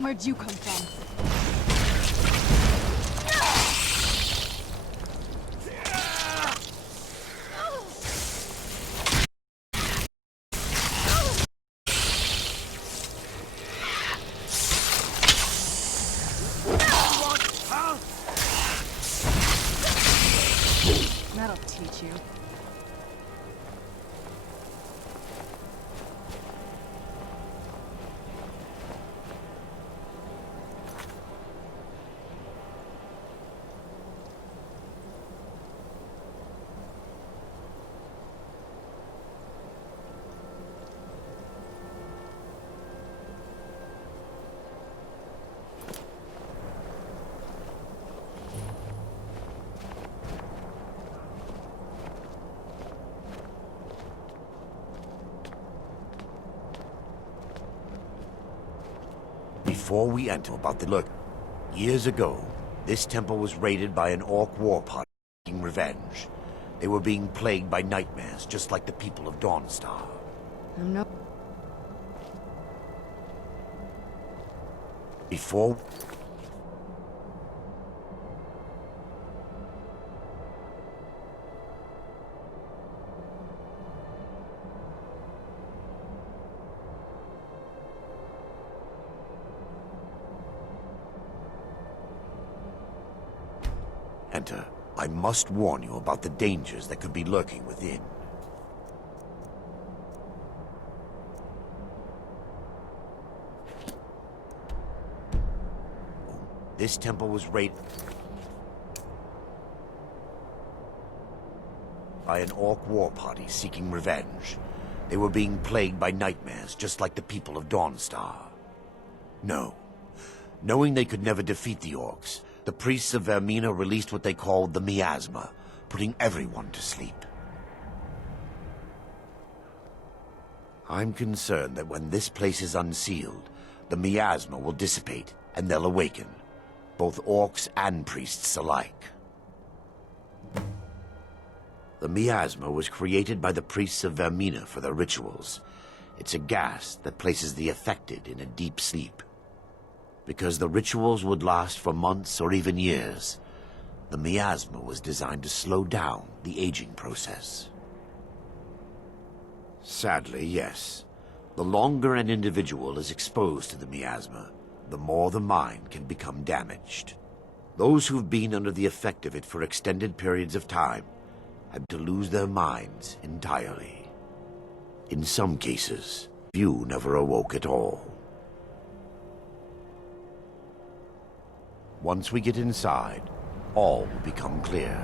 Where'd you come from? That'll teach you. Before we enter about the look, years ago, this temple was raided by an orc war party seeking revenge. They were being plagued by nightmares, just like the people of Dawnstar. No. Before... Enter, I must warn you about the dangers that could be lurking within. This temple was raided by an orc war party seeking revenge. They were being plagued by nightmares, just like the people of Dawnstar. No. Knowing they could never defeat the orcs, the priests of Vermina released what they called the miasma, putting everyone to sleep. I'm concerned that when this place is unsealed, the miasma will dissipate, and they'll awaken, both orcs and priests alike. The miasma was created by the priests of Vermina for their rituals. It's a gas that places the affected in a deep sleep. Because the rituals would last for months or even years, the miasma was designed to slow down the aging process. Sadly, yes. The longer an individual is exposed to the miasma, the more the mind can become damaged. Those who've been under the effect of it for extended periods of time have to lose their minds entirely. In some cases, few never awoke at all. Once we get inside, all will become clear.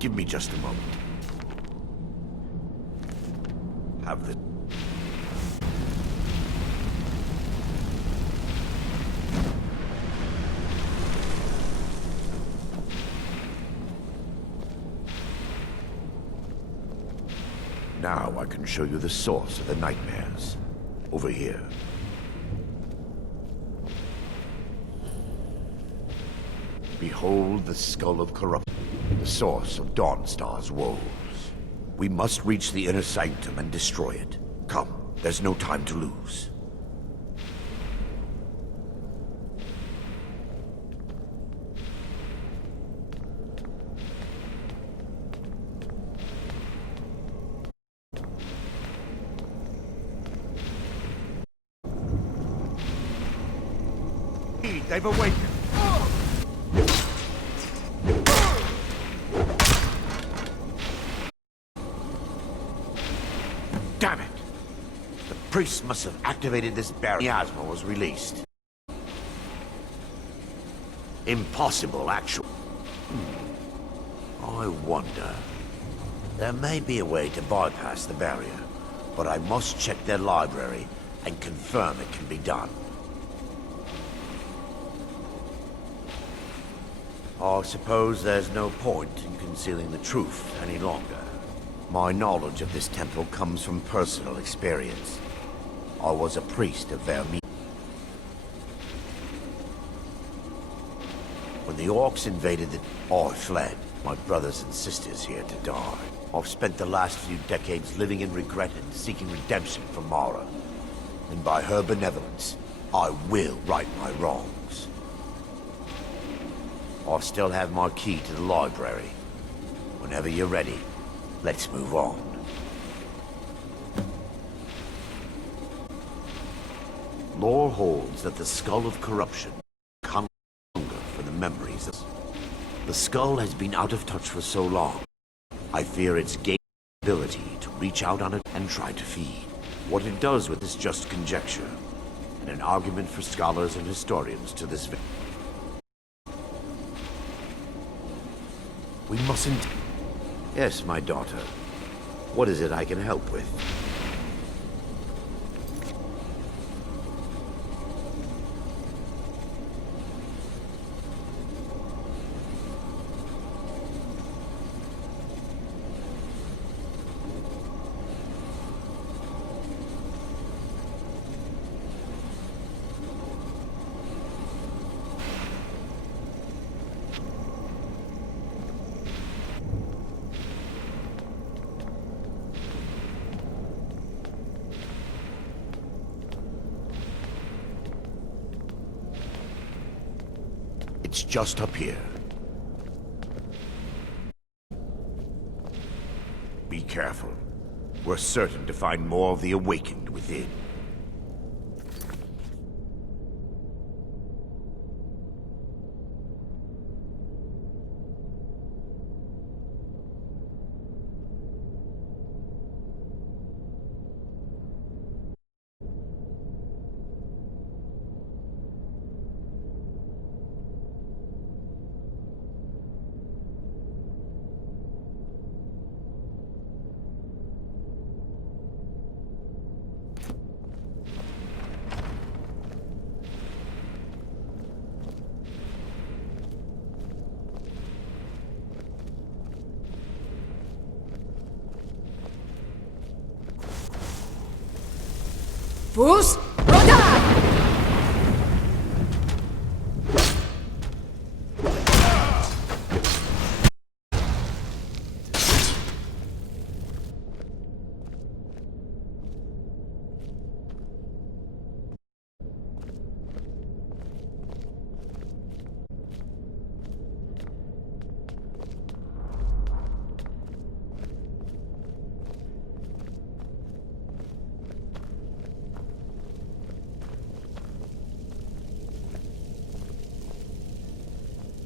Give me just a moment. Have the... Now I can show you the source of the nightmares. Over here. Behold the skull of corruption, the source of Dawnstar's woes. We must reach the inner sanctum and destroy it. Come, there's no time to lose. They've awakened. priests must have activated this barrier. Miasma was released. Impossible, actually. I wonder. There may be a way to bypass the barrier, but I must check their library and confirm it can be done. I suppose there's no point in concealing the truth any longer. My knowledge of this temple comes from personal experience. I was a priest of Vermina. When the orcs invaded I fled, my brothers and sisters here to die. I've spent the last few decades living in regret and seeking redemption from Mara. And by her benevolence, I will right my wrongs. I still have my key to the library. Whenever you're ready, let's move on. Lore holds that the Skull of Corruption comes longer for the memories. The skull has been out of touch for so long. I fear its gained ability to reach out on it and try to feed. What it does with is just conjecture, and an argument for scholars and historians to this day. We mustn't... Yes, my daughter. What is it I can help with? It's just up here. Be careful. We're certain to find more of the awakened within. Fus Roda!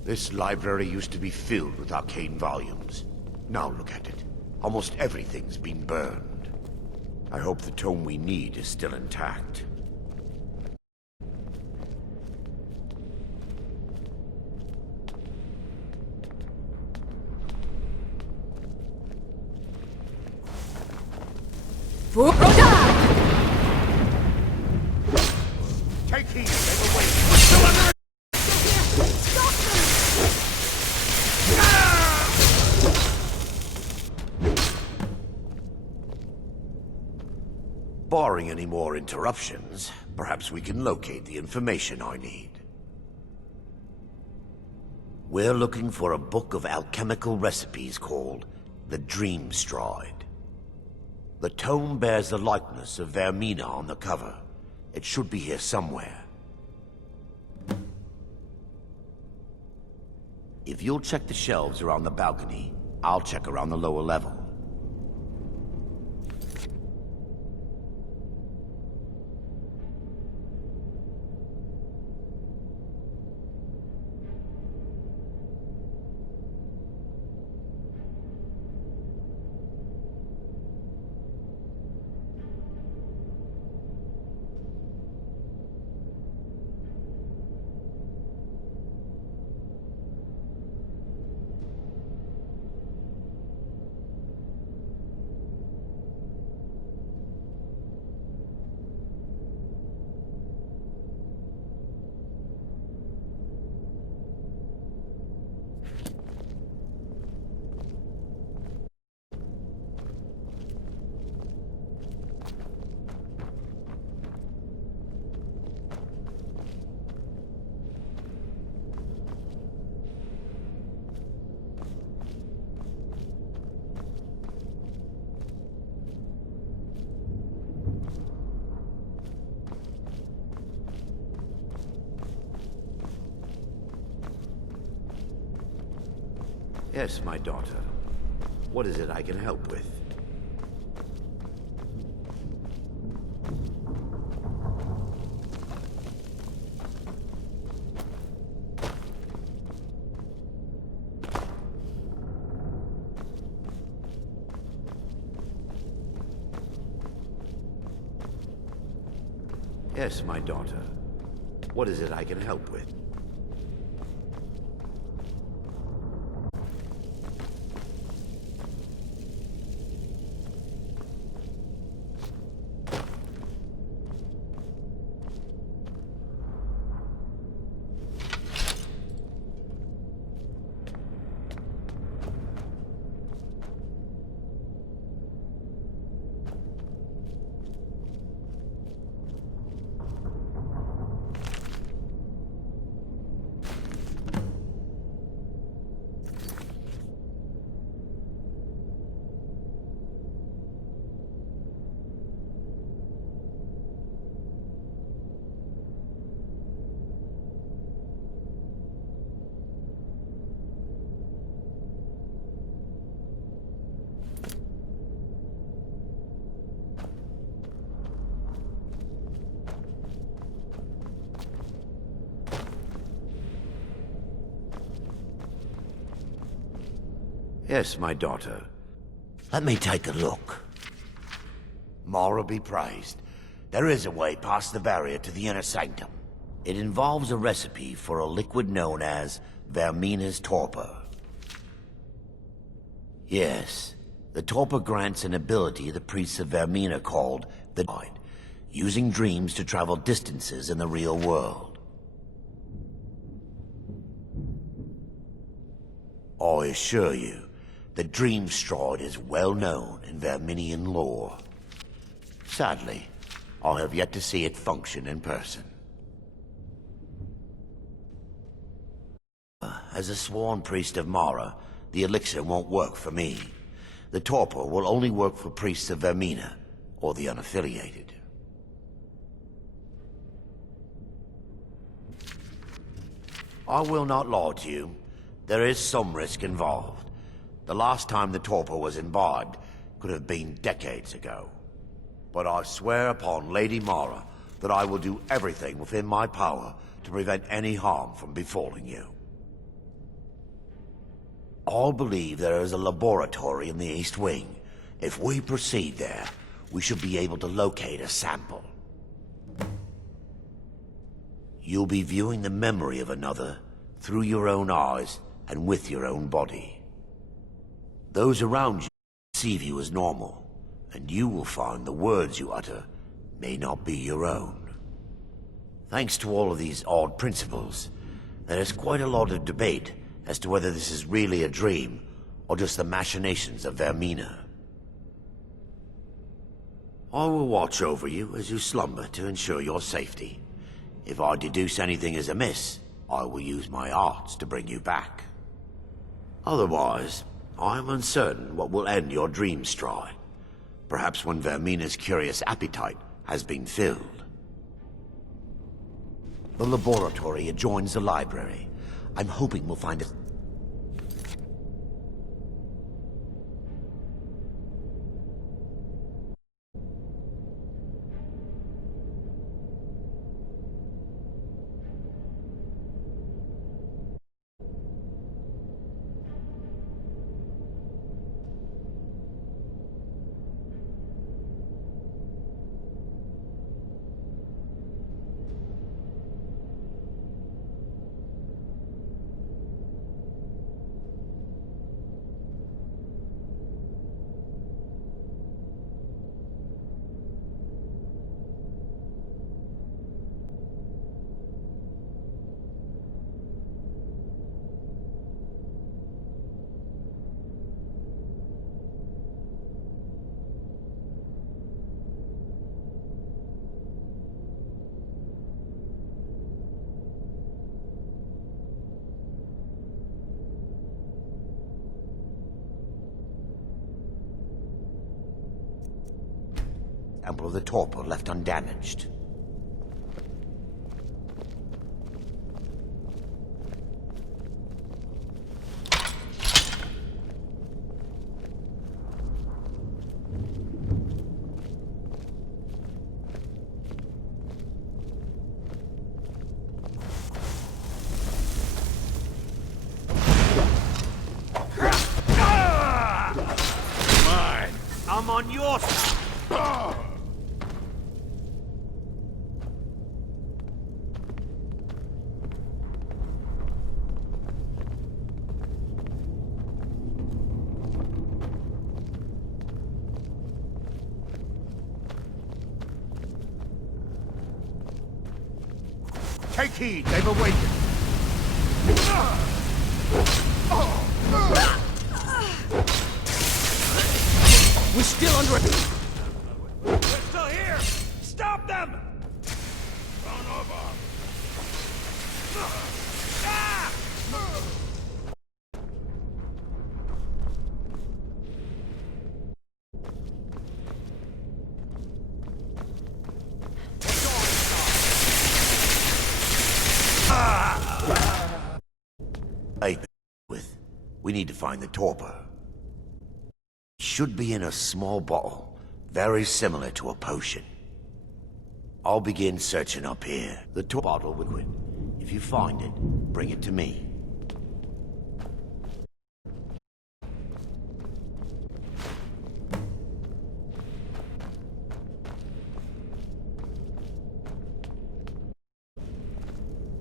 This library used to be filled with arcane volumes. Now look at it. Almost everything's been burned. I hope the tome we need is still intact. Take heed, they will wait. Barring any more interruptions, perhaps we can locate the information I need. We're looking for a book of alchemical recipes called the Dream Stride. The tome bears the likeness of Vermina on the cover. It should be here somewhere. If you'll check the shelves around the balcony, I'll check around the lower level. Yes, my daughter. What is it I can help with? Yes, my daughter. What is it I can help with? Yes, my daughter. Let me take a look. Mara be praised. There is a way past the barrier to the inner sanctum. It involves a recipe for a liquid known as Vermina's torpor. Yes, the torpor grants an ability the priests of Vermina called the Divine, using dreams to travel distances in the real world. I assure you, the Dream Stride is well known in Verminian lore. Sadly, I have yet to see it function in person. As a sworn priest of Mara, the elixir won't work for me. The torpor will only work for priests of Vermina, or the unaffiliated. I will not lie to you. There is some risk involved. The last time the torpor was imbibed could have been decades ago. But I swear upon Lady Mara that I will do everything within my power to prevent any harm from befalling you. I believe there is a laboratory in the East Wing. If we proceed there, we should be able to locate a sample. You'll be viewing the memory of another through your own eyes and with your own body. Those around you perceive you as normal, and you will find the words you utter may not be your own. Thanks to all of these odd principles, there is quite a lot of debate as to whether this is really a dream or just the machinations of Vermina. I will watch over you as you slumber to ensure your safety. If I deduce anything is amiss, I will use my arts to bring you back. Otherwise, I am uncertain what will end your dream stride. Perhaps when Vermina's curious appetite has been filled. The laboratory adjoins the library. I'm hoping we'll find a... sample of the torpor left undamaged. I'm on your side. Take heed, they've awakened. We're still under it. We're still here! Stop them! Run over! Ah! Hey, we need to find the torpor. Should be in a small bottle, very similar to a potion. I'll begin searching up here. The bottle liquid. If you find it, bring it to me.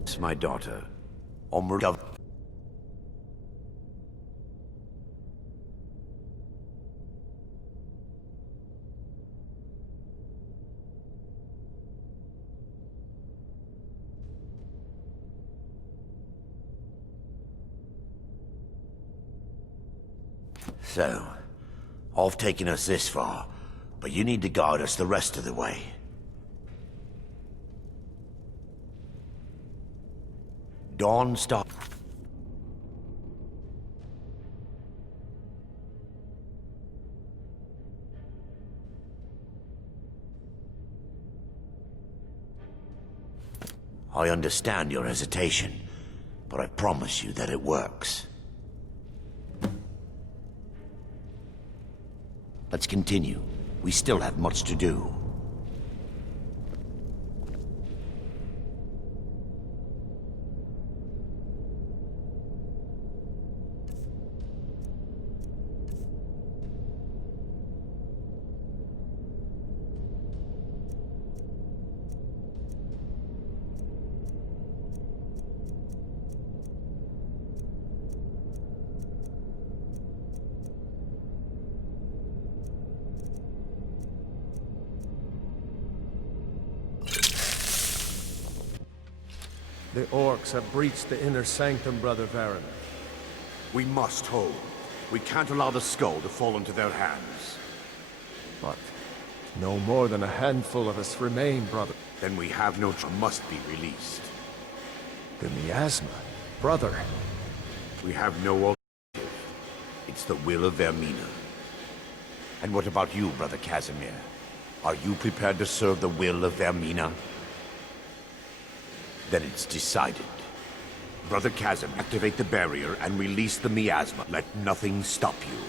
It's my daughter, Omar. So, I've taken us this far, but you need to guide us the rest of the way. Dawn stop. I understand your hesitation, but I promise you that it works. Let's continue. We still have much to do. The orcs have breached the inner sanctum, Brother Varen. We must hold. We can't allow the skull to fall into their hands. But no more than a handful of us remain, brother. Then we have no choice. Must be released. The miasma, brother. We have no alternative. It's the will of Vermina. And what about you, Brother Casimir? Are you prepared to serve the will of Vermina? Then it's decided. Brother Chasm, activate the barrier and release the miasma. Let nothing stop you.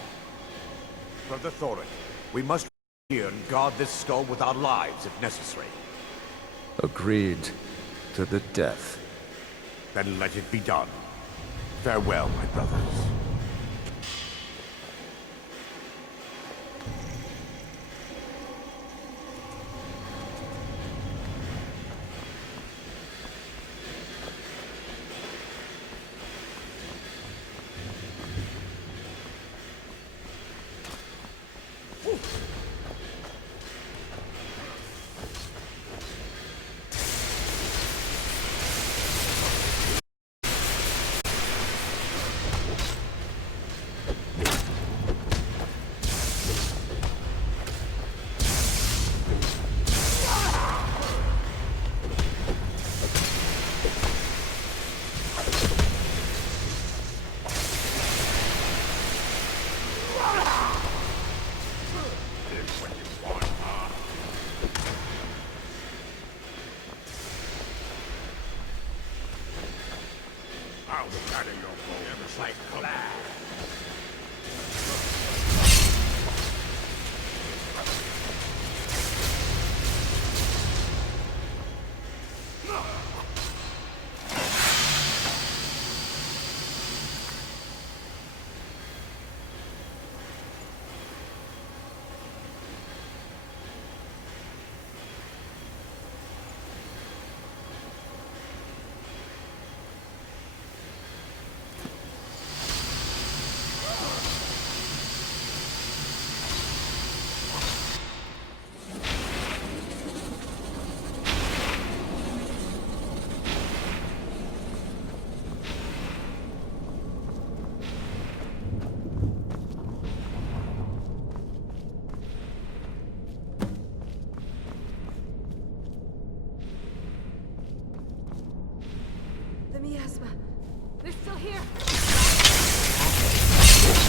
Brother Thoric, we must here and guard this skull with our lives if necessary. Agreed to the death. Then let it be done. Farewell, my brothers.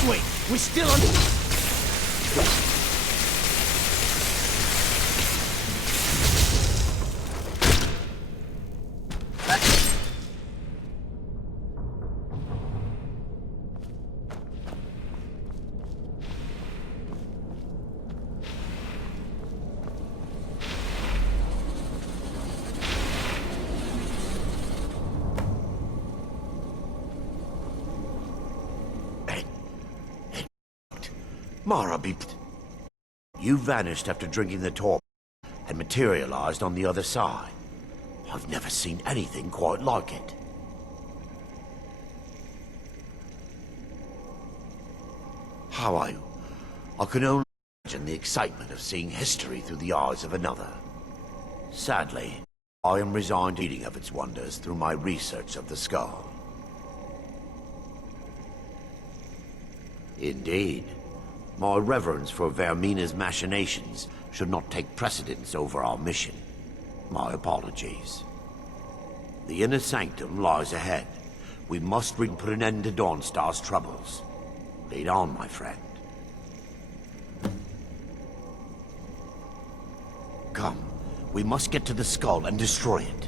Wait, we're still on... Mara beeped. You vanished after drinking the torp and materialized on the other side. I've never seen anything quite like it. How are you? I can only imagine the excitement of seeing history through the eyes of another. Sadly, I am resigned to reading of its wonders through my research of the skull. Indeed. My reverence for Vermina's machinations should not take precedence over our mission. My apologies. The inner sanctum lies ahead. We must put an end to Dawnstar's troubles. Lead on, my friend. Come, we must get to the skull and destroy it.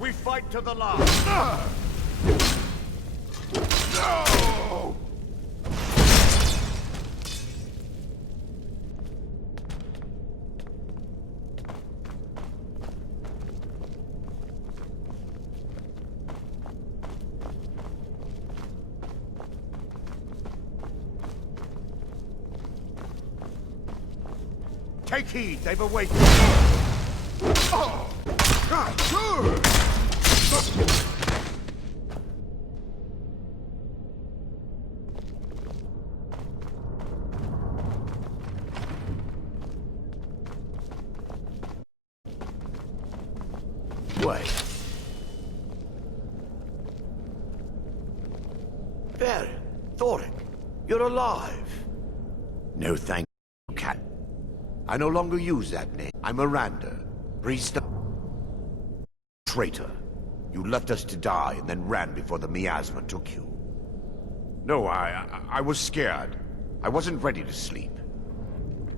We fight to the last. No! Take heed, they've awakened. Oh! Wait. There, Thoric, you're alive. No thank you, Cat. I no longer use that name. I'm Miranda, priest of... Traitor. You left us to die and then ran before the miasma took you. No, I was scared. I wasn't ready to sleep.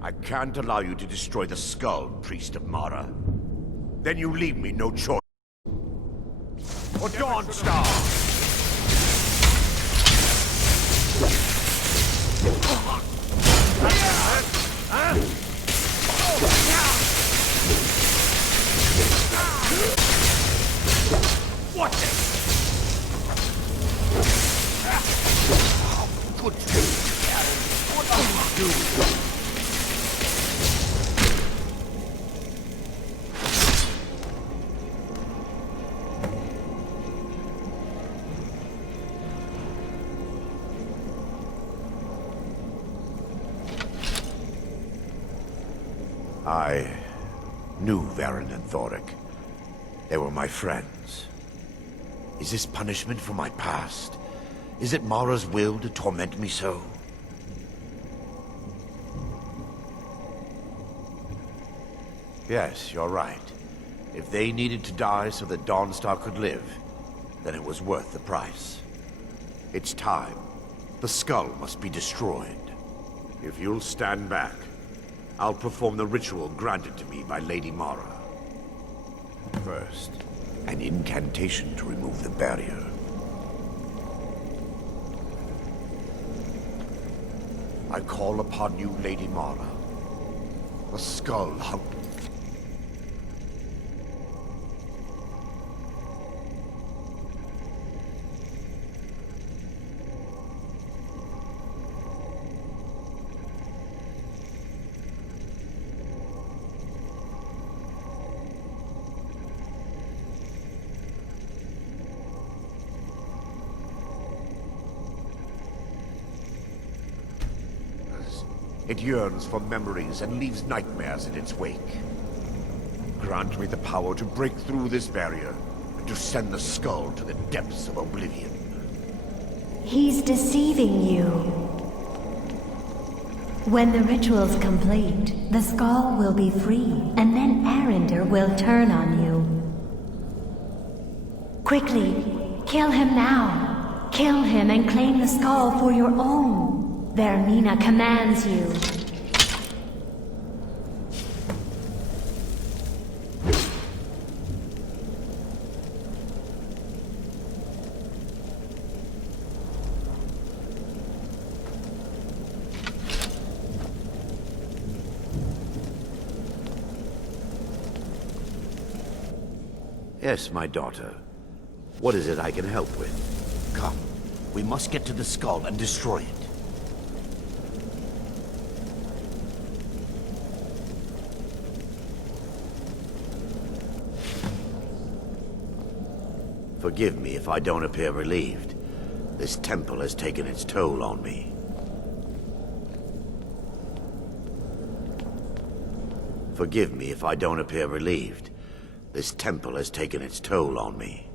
I can't allow you to destroy the skull, priest of Mara. Then you leave me no choice. For Dawnstar! Watch it! Good to you. What are you doing? I knew Varen and Thoric. They were my friends. Is this punishment for my past? Is it Mara's will to torment me so? Yes, you're right. If they needed to die so that Dawnstar could live, then it was worth the price. It's time. The skull must be destroyed. If you'll stand back, I'll perform the ritual granted to me by Lady Mara. First, an incantation to remove the barrier. I call upon you, Lady Mara. The skull hung... It yearns for memories and leaves nightmares in its wake. Grant me the power to break through this barrier and to send the skull to the depths of oblivion. He's deceiving you. When the ritual's complete, the skull will be free, and then Arender will turn on you. Quickly, kill him now. Kill him and claim the skull for your own. Vermina commands you. Yes, my daughter. What is it I can help with? Come, we must get to the skull and destroy it. Forgive me if I don't appear relieved. This temple has taken its toll on me. Forgive me if I don't appear relieved. This temple has taken its toll on me.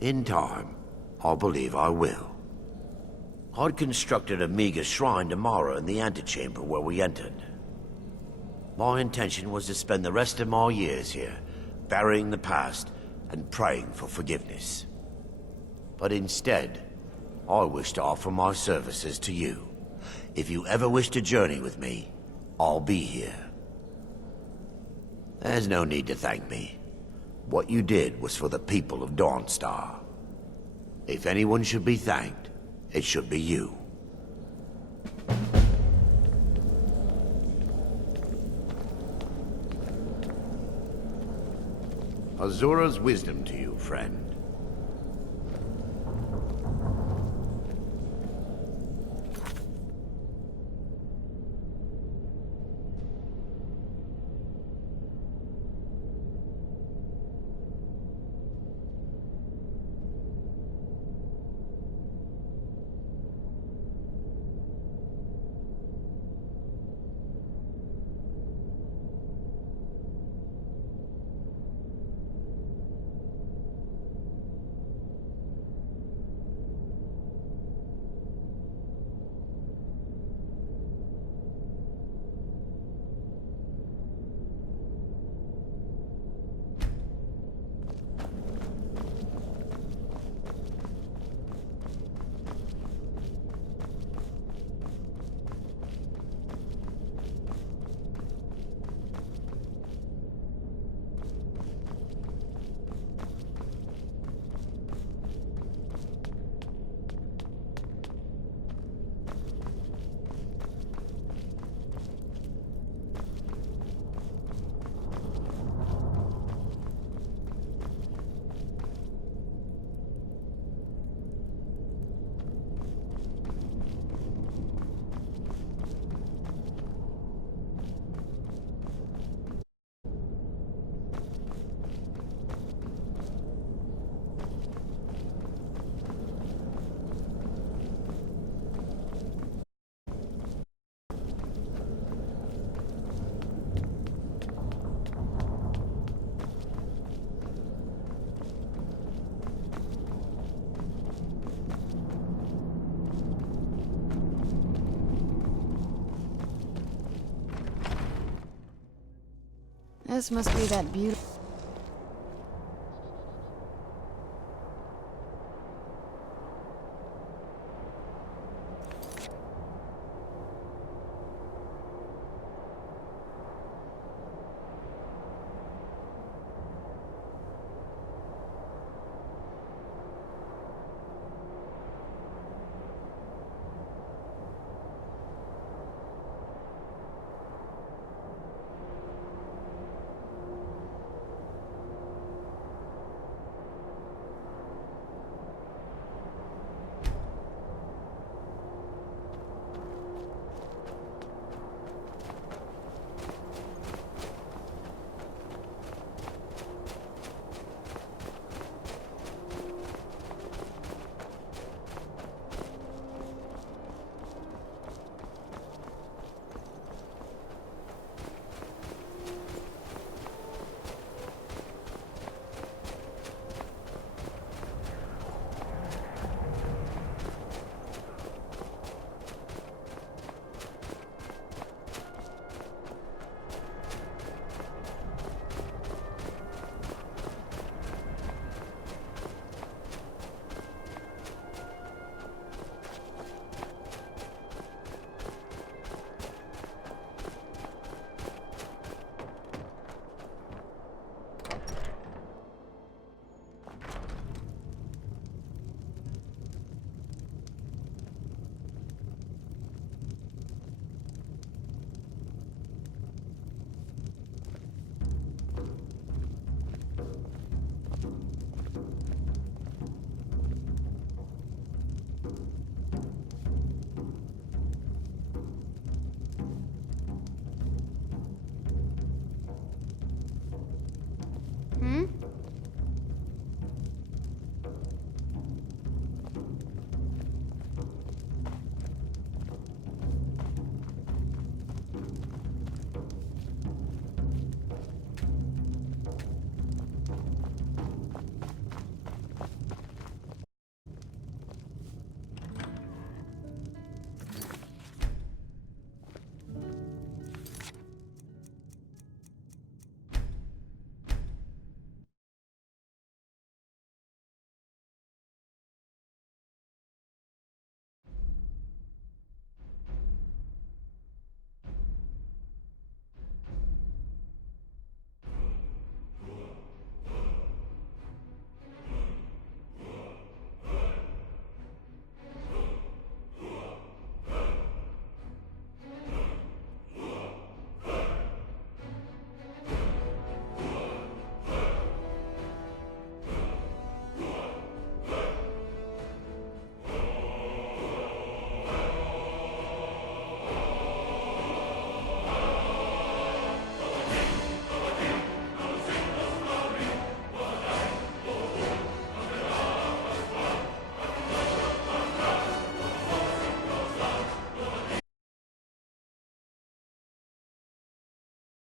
In time, I believe I will. I'd constructed a meager shrine to Mara in the antechamber where we entered. My intention was to spend the rest of my years here, burying the past and praying for forgiveness. But instead, I wish to offer my services to you. If you ever wish to journey with me, I'll be here. There's no need to thank me. What you did was for the people of Dawnstar. If anyone should be thanked, it should be you. Azura's wisdom to you, friend. This must be that beautiful...